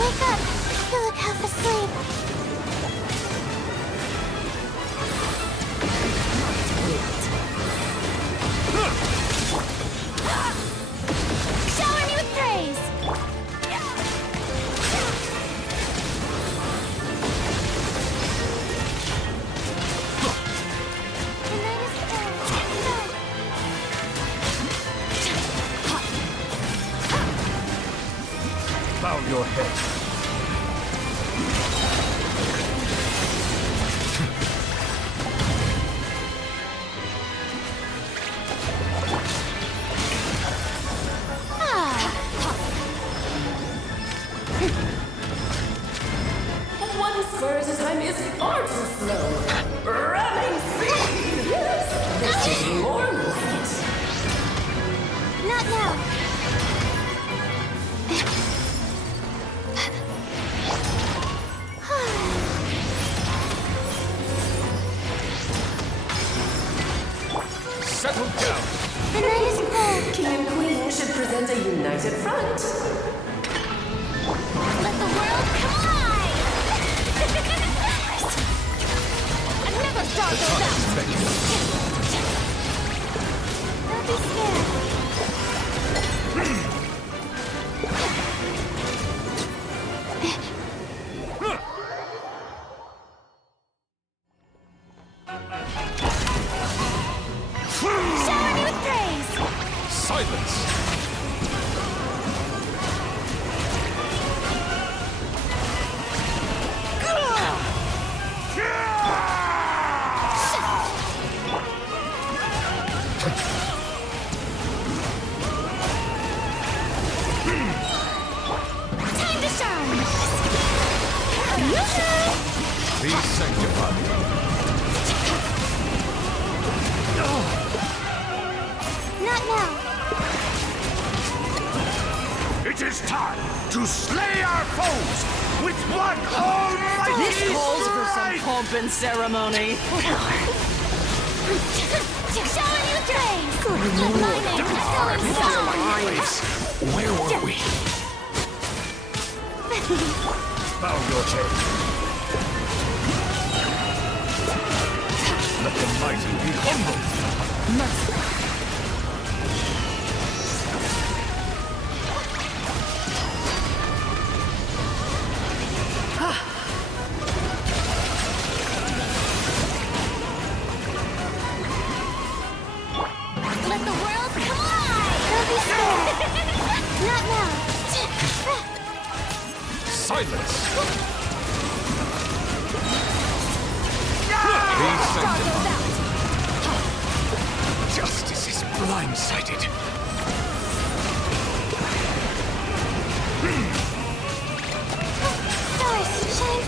Wake up! You look half asleep. Shower me with praise! Bow your head. One Spurs' time is far too slow. Ramming speed! Yes! This is more like it. Not now. Settle down. The night is cold. King and Queen should present a united front. Let the world collide! I've never thought those out. Don't be scared. Shower me with praise! Silence. Time to shine! Be sanctified. Not now. It is time to slay our foes with one almighty This calls for some strike! pomp and ceremony. Shower me with praise! Let my name echo in song! Where were we? Bow your head. Let the mighty be humble. Let the world collide! Justice is blindsided. Stars shine.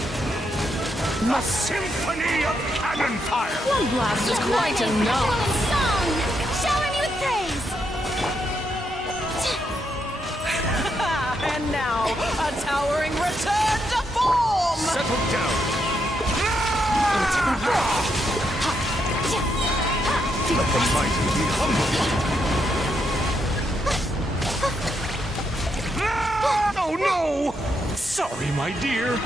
A symphony of cannon fire! One blast is quite enough. Song! Shower me with praise! And now, a towering return to form! Settle down! Let the mighty be humble! Oh no! Sorry, my dear.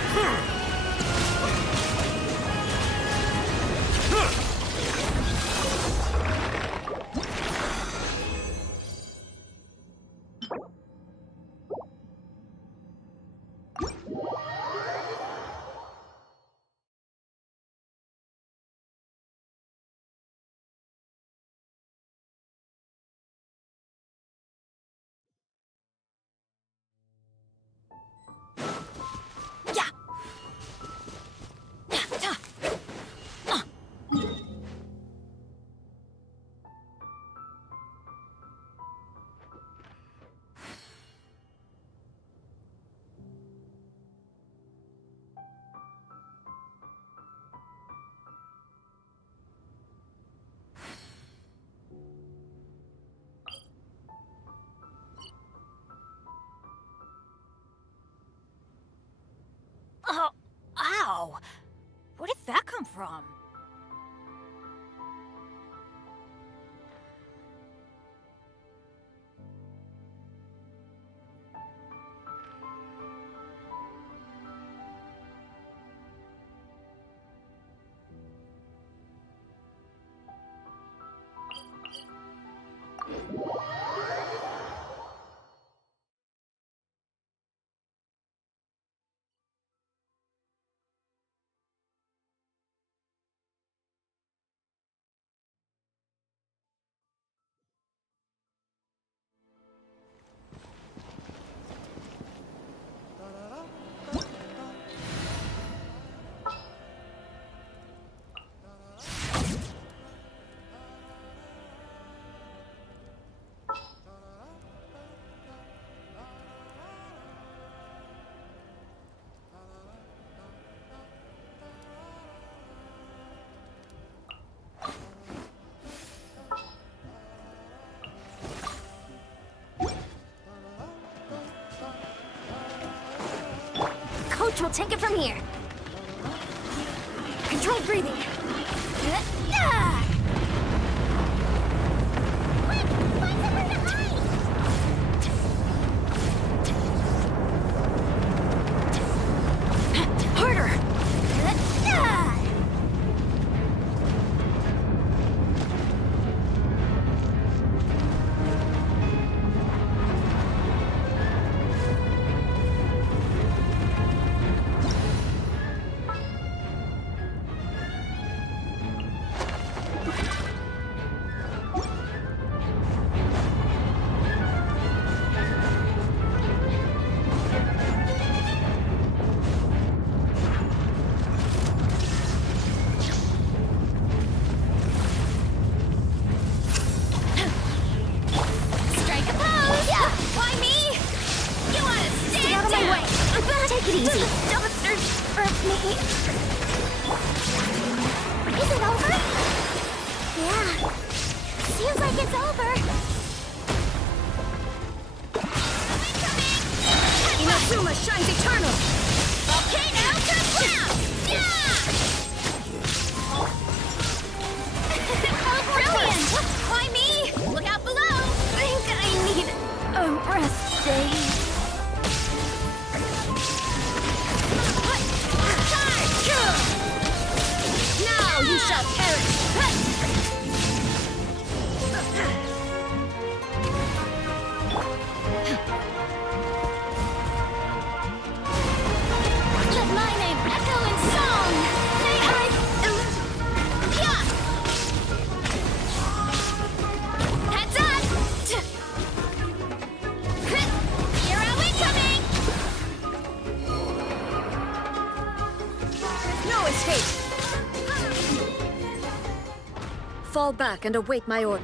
Oh, ow! Where did that come from? Coach will take it from here. Controlled breathing. Quick! Find somewhere to hide! Harder! Strike a pose! Yeah! Why me? You wanna Stay stand out of my down? way! Take it easy! Don't hurt me! Is it over? Yeah. Seems like it's over. Inazuma shines eternal! Volcano to blast! Yeah! Oh, brilliant! Why me? Look out below! Think I need a rest day. Now you shall perish! fall back and await my order.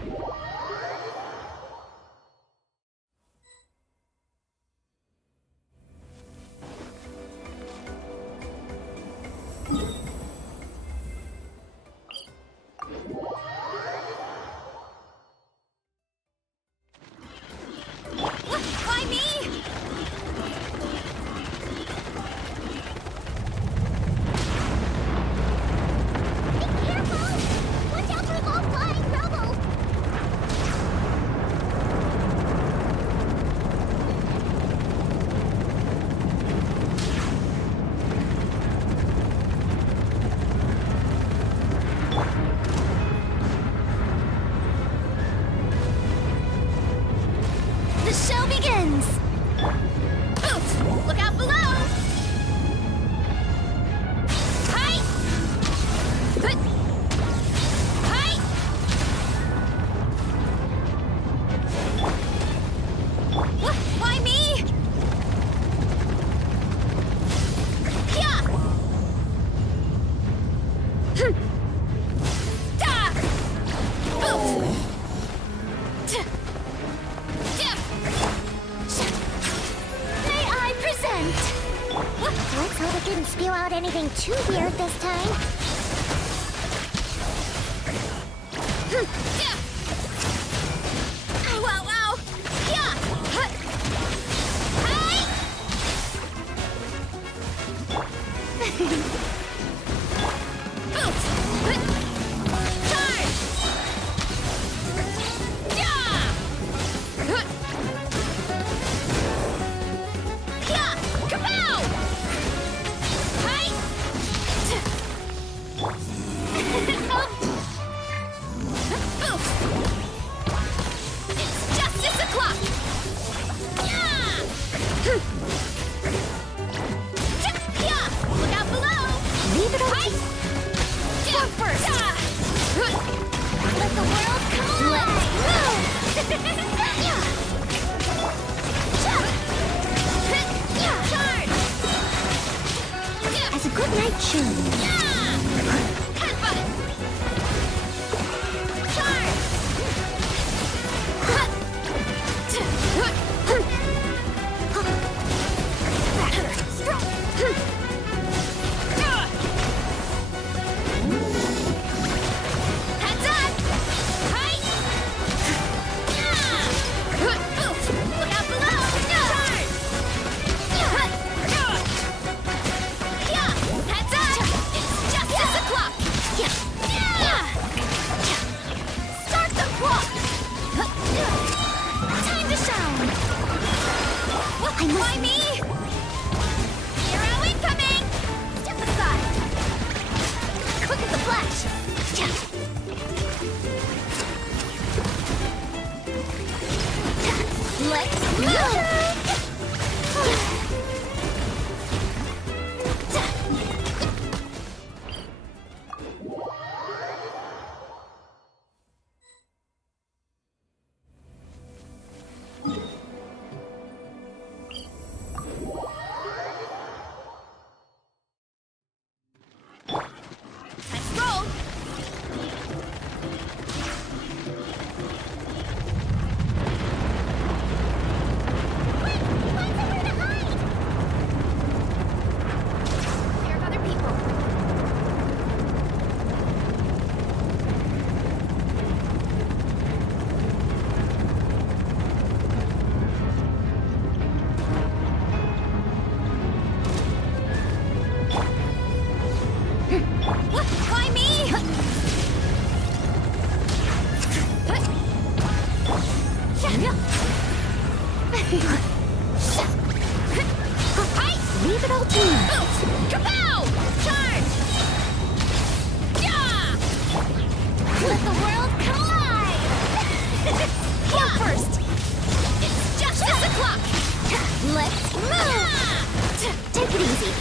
Why me? Watch out for low-flying rubble! The show begins! Oof! Look out below! Hi! Hi! Why me? Yeah! Da! Oof! May I present? Let's hope it didn't spew out anything too weird this time. Wow, wow! Yeah! Hi! Charge! Yeah! Yeah! Kapow! Hi! It's justice o'clock! Yeah! Yeah! Look out below! Leave it Hi! Yeah! First! Let the world come alive! As a good night tune. Headbutt! Charge! Heads up! Hi! Oof! Look out below! Charge! Yeah! Heads up! It's justice o'clock! Start the clock! Time to shine! Why me? Hero incoming! Step aside! Quick as a flash! Let's move! Let's roll! There are other people. Why me? Leave it all to me. Kapow! Charge! Yeah! Let the world come alive! Here first! It's justice o'clock! Let's move! Take it easy.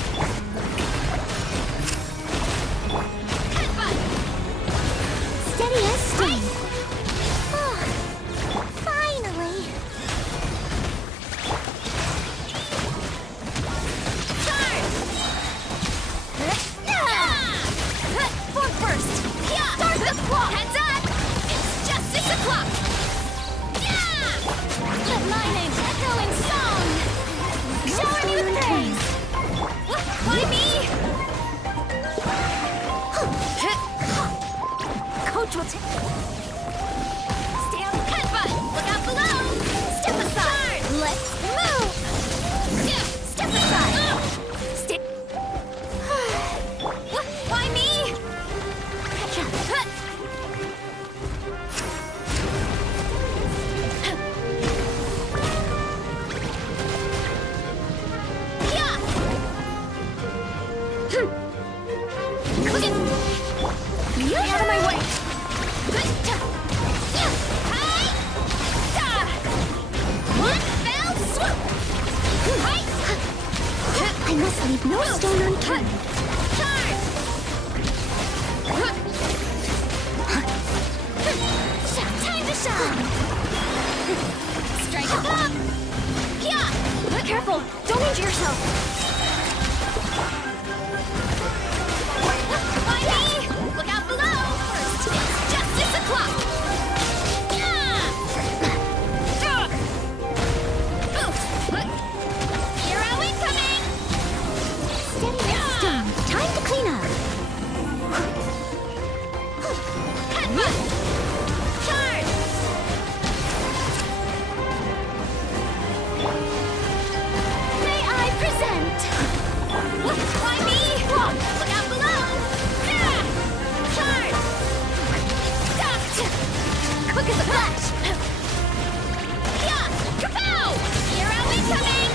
Headbutt! Steady as string. Finally. Charge! Forward first! Yeah! Start the clock! Heads up! o'clock! Yeah! Let my name echo in song! Shower me with praise! Why me? Coach will take... Stay on the headbutt! Look out below! Step aside! Let's move! Yeah, step aside! Stay... Why me? Get out of my way! One fell swoop! I must leave no stone unturned. Charge! Time to shine! Strike up! Yeah! Careful! Don't injure yourself! Why me? Look out below! First, it's justice o'clock! Yeah! Hero incoming! Steady that stone. Time to clean up. Headbutt! Charge! May I present? Why me? Look out below! Yeah! Charge! Quick as a flash! Yeah! Kapow! Hero incoming!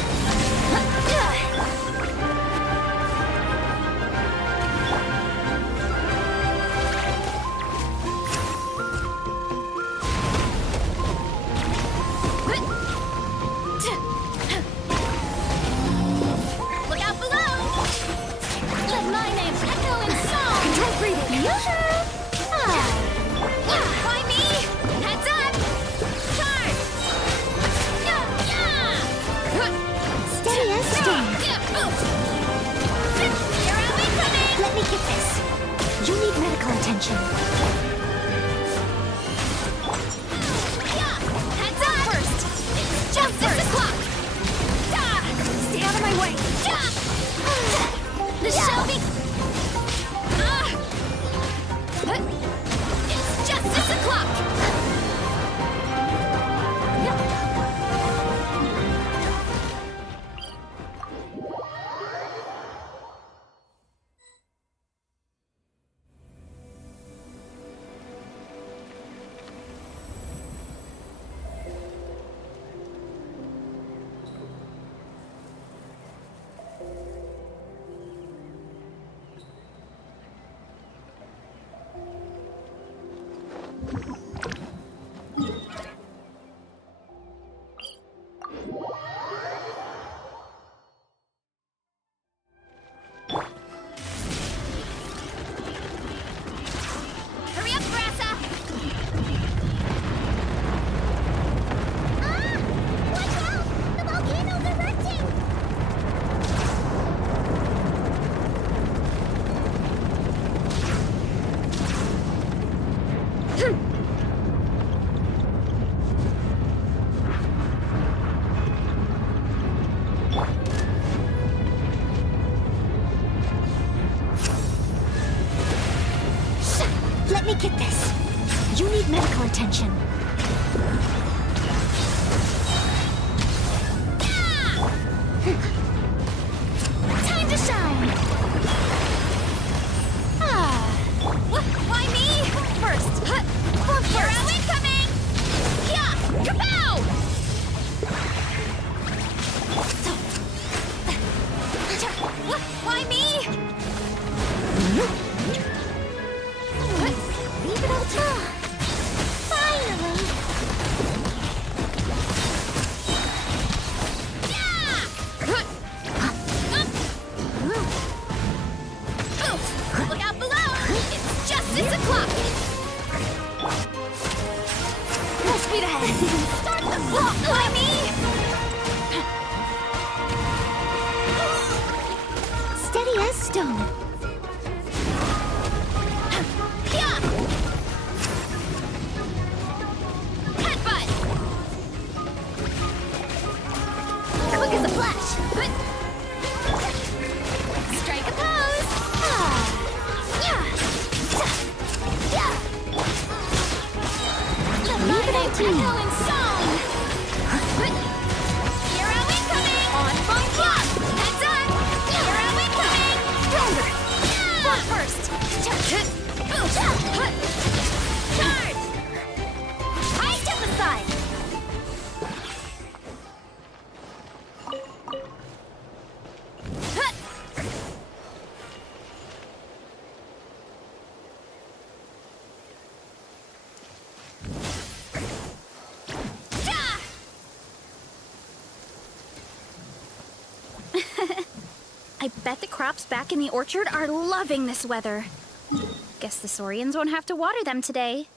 Look out below! Let my name echo in song! Control breathing. Why me? Heads up! Charge! Steady as stone. Hero incoming! Let me get this. You need medical attention. Heads up first! It's justice o'clock! Stay out of my way. The show be... It's justice o'clock! Hurry up, Brassa! Watch out! The volcano's erupting! Let me get this. You need medical attention. Time to shine! Why me? First! Hero incoming! Yeah! Kapow! Why me? Leave it all to... Finally! Echoing song! Hero incoming! On my clock! Heads up! Hero incoming! Stronger! Foot first! Charge! I step aside! I bet the crops back in the orchard are loving this weather. Guess the Saurians won't have to water them today.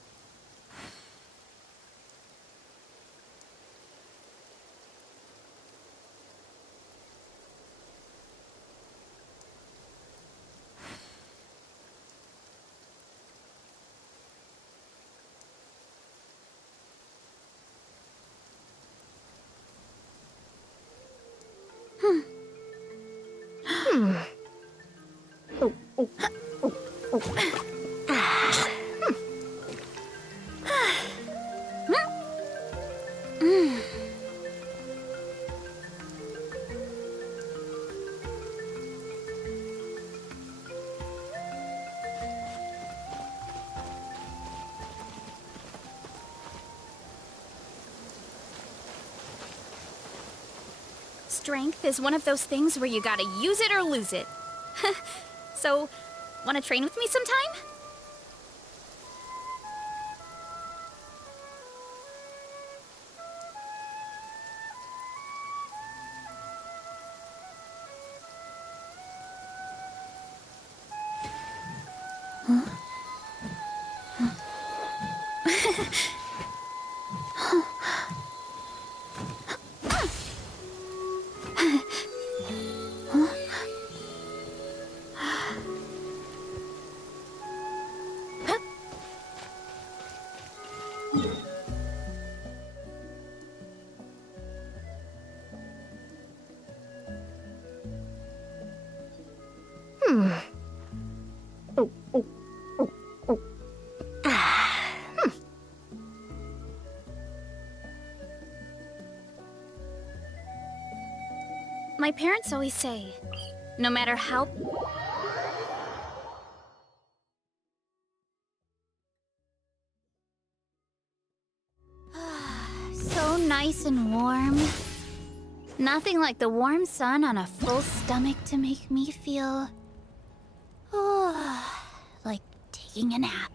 Strength is one of those things where you gotta use it or lose it. So, wanna train with me sometime? My parents always say, no matter how... So nice and warm. Nothing like the warm sun on a full stomach to make me feel... like taking a nap.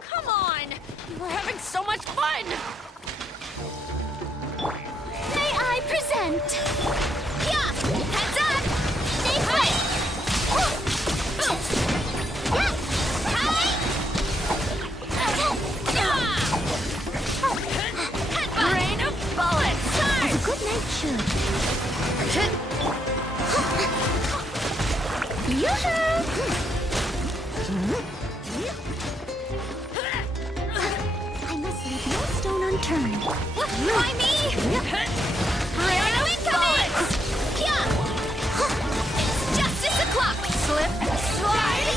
Come on! We're having so much fun! May I present? Yeah! Heads up! Stay put! Rain of bullets! As a good night should. I must leave no stone unturned. Why me? Rhino incoming! Yeah! It's justice o'clock! Slip, slide,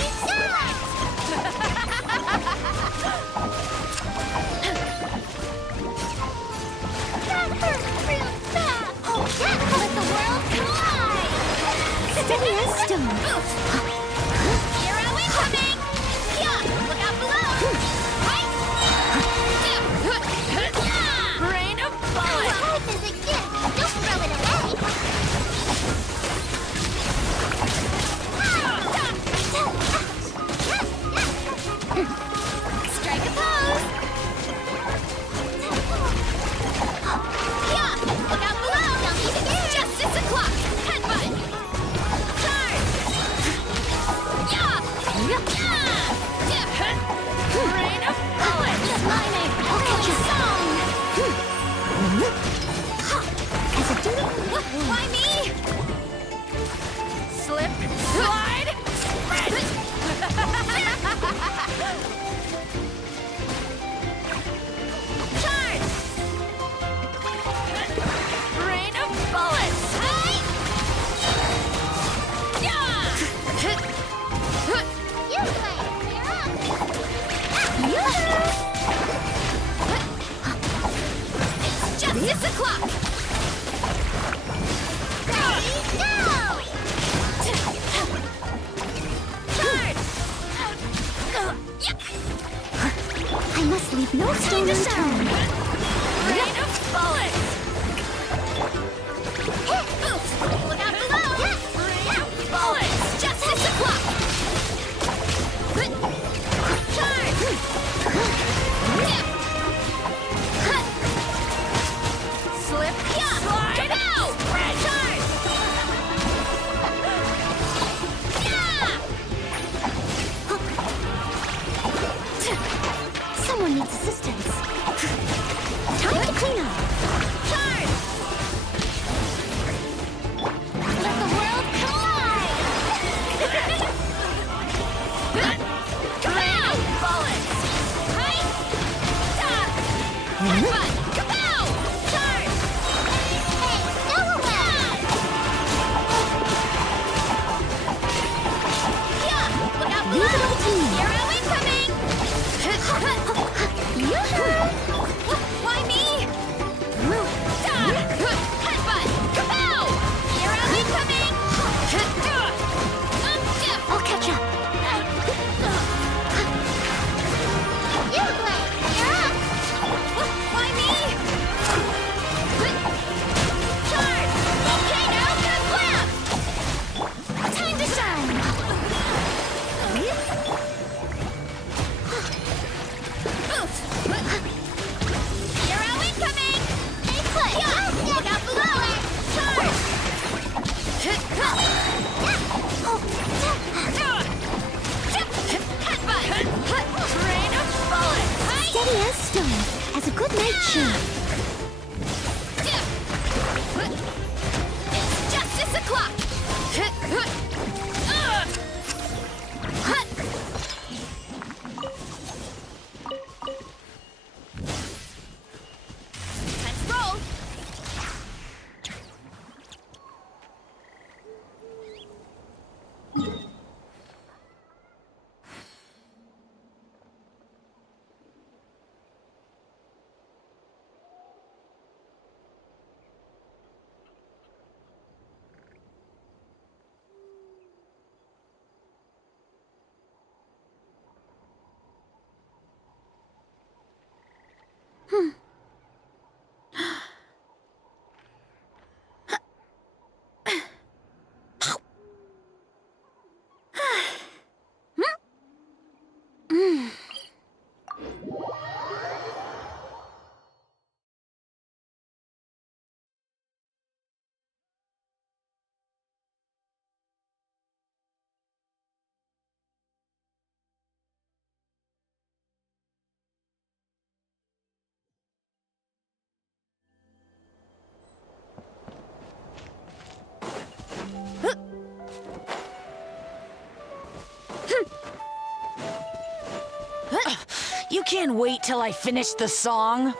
That hurt real bad. Oh, that let the world collide. Steady as stone. Hero incoming! Yeah! Look out below! Rain of bullets! Life is a gift. I must leave no stone unturned. Rain of bullets! Look out below! Rain of bullets! Just hit the clock! Charge! Slip! Slide out! Charge! Someone needs assistance. Time to clean up. Charge! Let the world collide! Kabow! Bullets! Hi! Headbutt! Kabow! Charge! Hey, go away! Yeah! Look out below! Hero incoming! Why me? Headbutt! Kabow! Hero incoming! I'll catch up. You play. You're up. Why me? Charge! Volcano Kablam! Time to shine! Hero incoming! Hey, play! Look out below! Charge! Headbutt! Rain of bullets! Steady as stone, as a good night cheer. It's justice o'clock! Let's roll! You can't wait till I finish the song?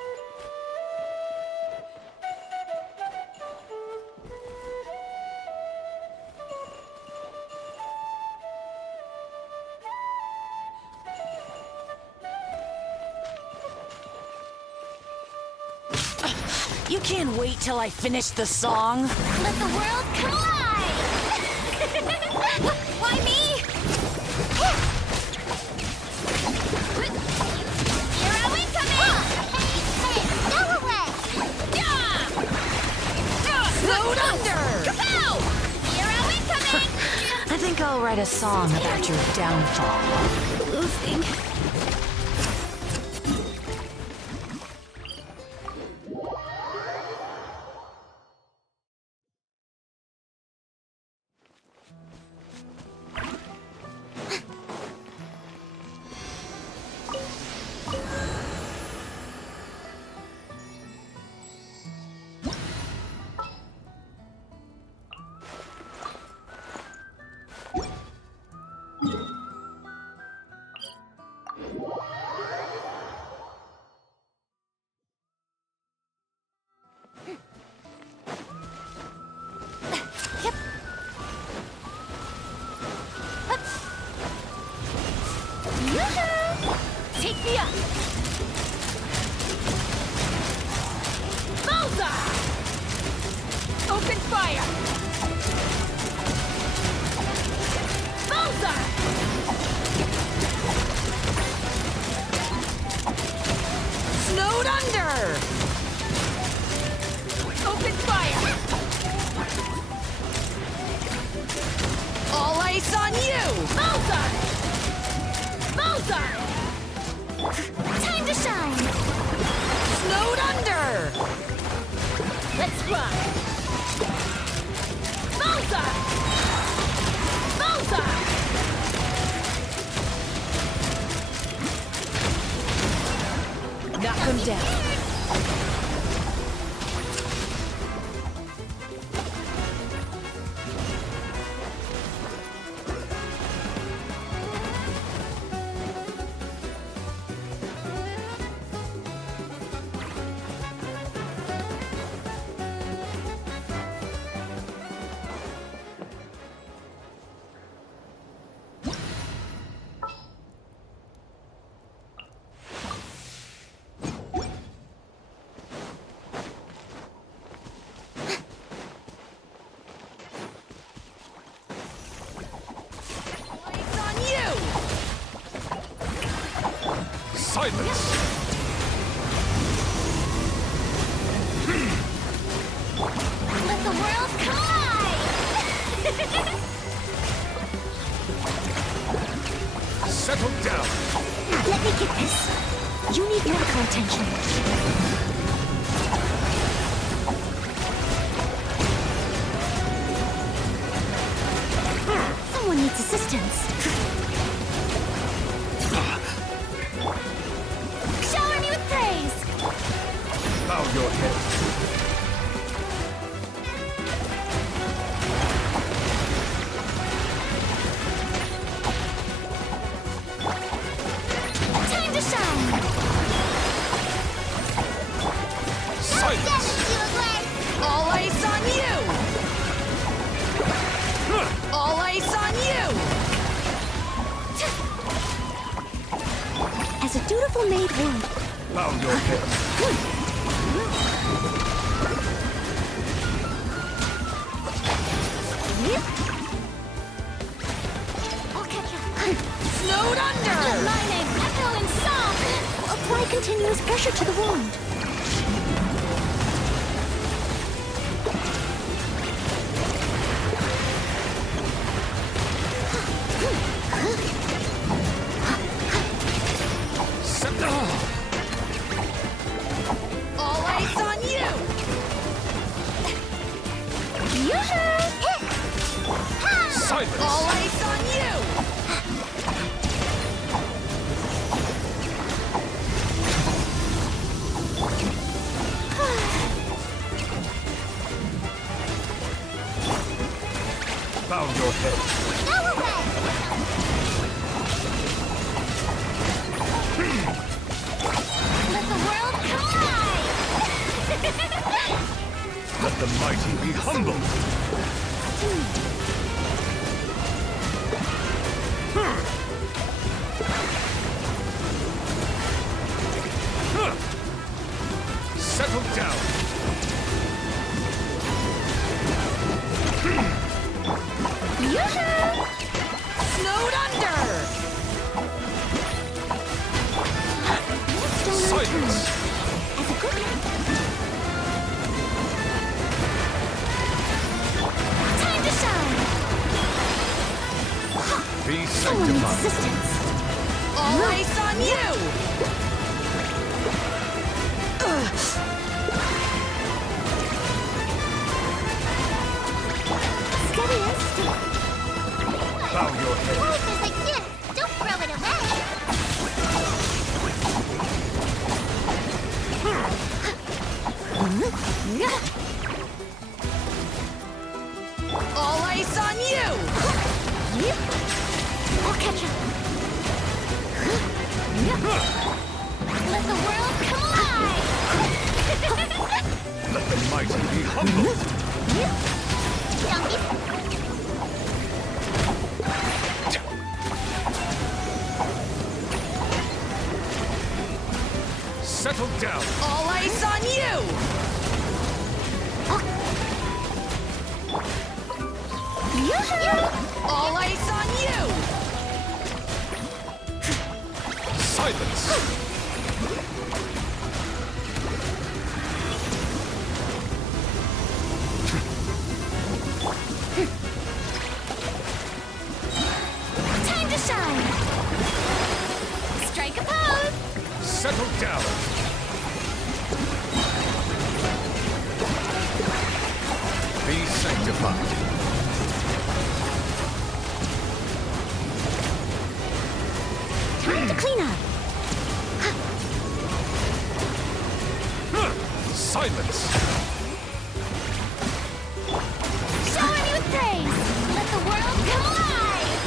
You can't wait till I finish the song? Let the world collide! Why me? Hero incoming! Go away! Slowed under! Kapow! Hero incoming! I think I'll write a song about your downfall. Losing. Take me up! Bullseye! Open fire! Bullseye! down. Silence! Let the world collide! Settle down! Let me get this. You need medical attention. Someone needs assistance. Shower me with praise! Bow your head. Time to shine! Silence! All ice on you! All ice on you! As a dutiful maid would. Bow your head. I'll catch you. Snowed under! My name, Echo and Song! Apply continuous pressure to the wound. All ice on you! Yoo-hoo! Silence! All ice on you! Bow your head. Go away! Let the world collide! Let the mighty be humbled. Settle down. Yoo-hoo! Snowed under! Silence! As a good time to shine! Be Someone needs sanctified. assistance! All ice on you! Steady and still. Bow your head. Life is a gift! Don't throw it away! All ice on you! I'll catch you. Let the world collide! Let the mighty be humbled. Settle down. All ice on you! All ice on you! Silence. Time to shine! Strike a pose! Settle down. Be sanctified. Time to clean up! Silence! Shower me with praise! Let the world come alive!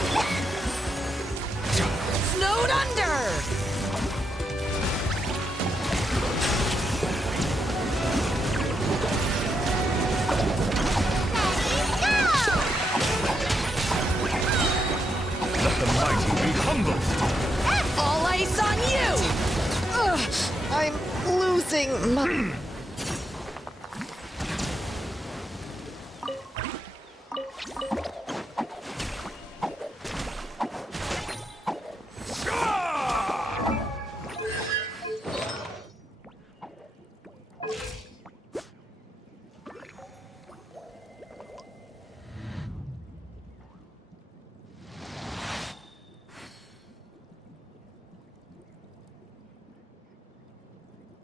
Snowed under! Let the mighty be humbled! All ice on you! Ugh, I'm losing my...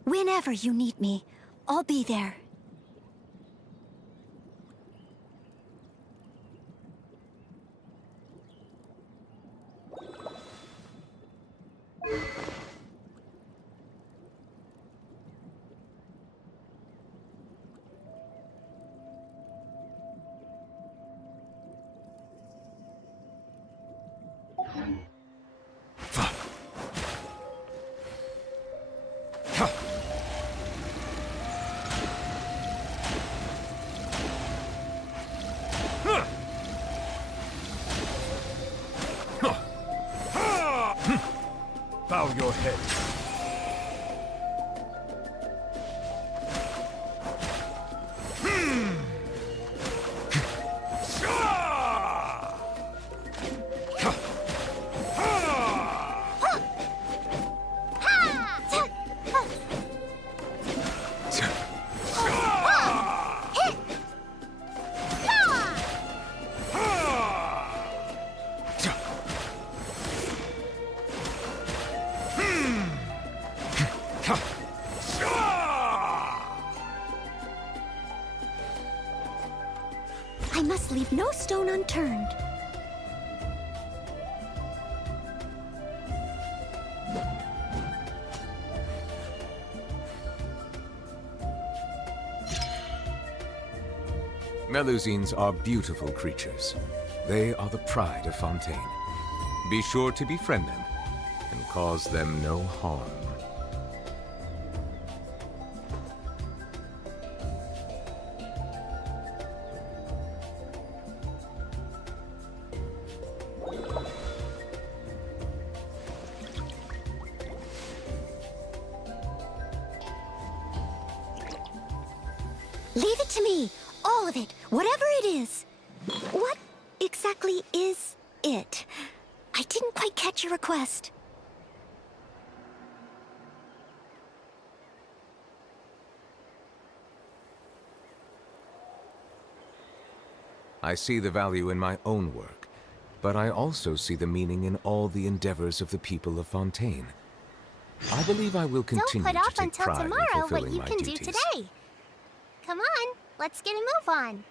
Whenever you need me, I'll be there. Bow your head. I must leave no stone unturned. Melusines are beautiful creatures. They are the pride of Fontaine. Be sure to befriend them and cause them no harm. Leave it to me. All of it. Whatever it is. What exactly is it? I didn't quite catch your request. I see the value in my own work, but I also see the meaning in all the endeavors of the people of Fontaine. I believe I will continue Don't put off to take until pride in tomorrow what fulfilling you my can do duties. today. Come on, let's get a move on.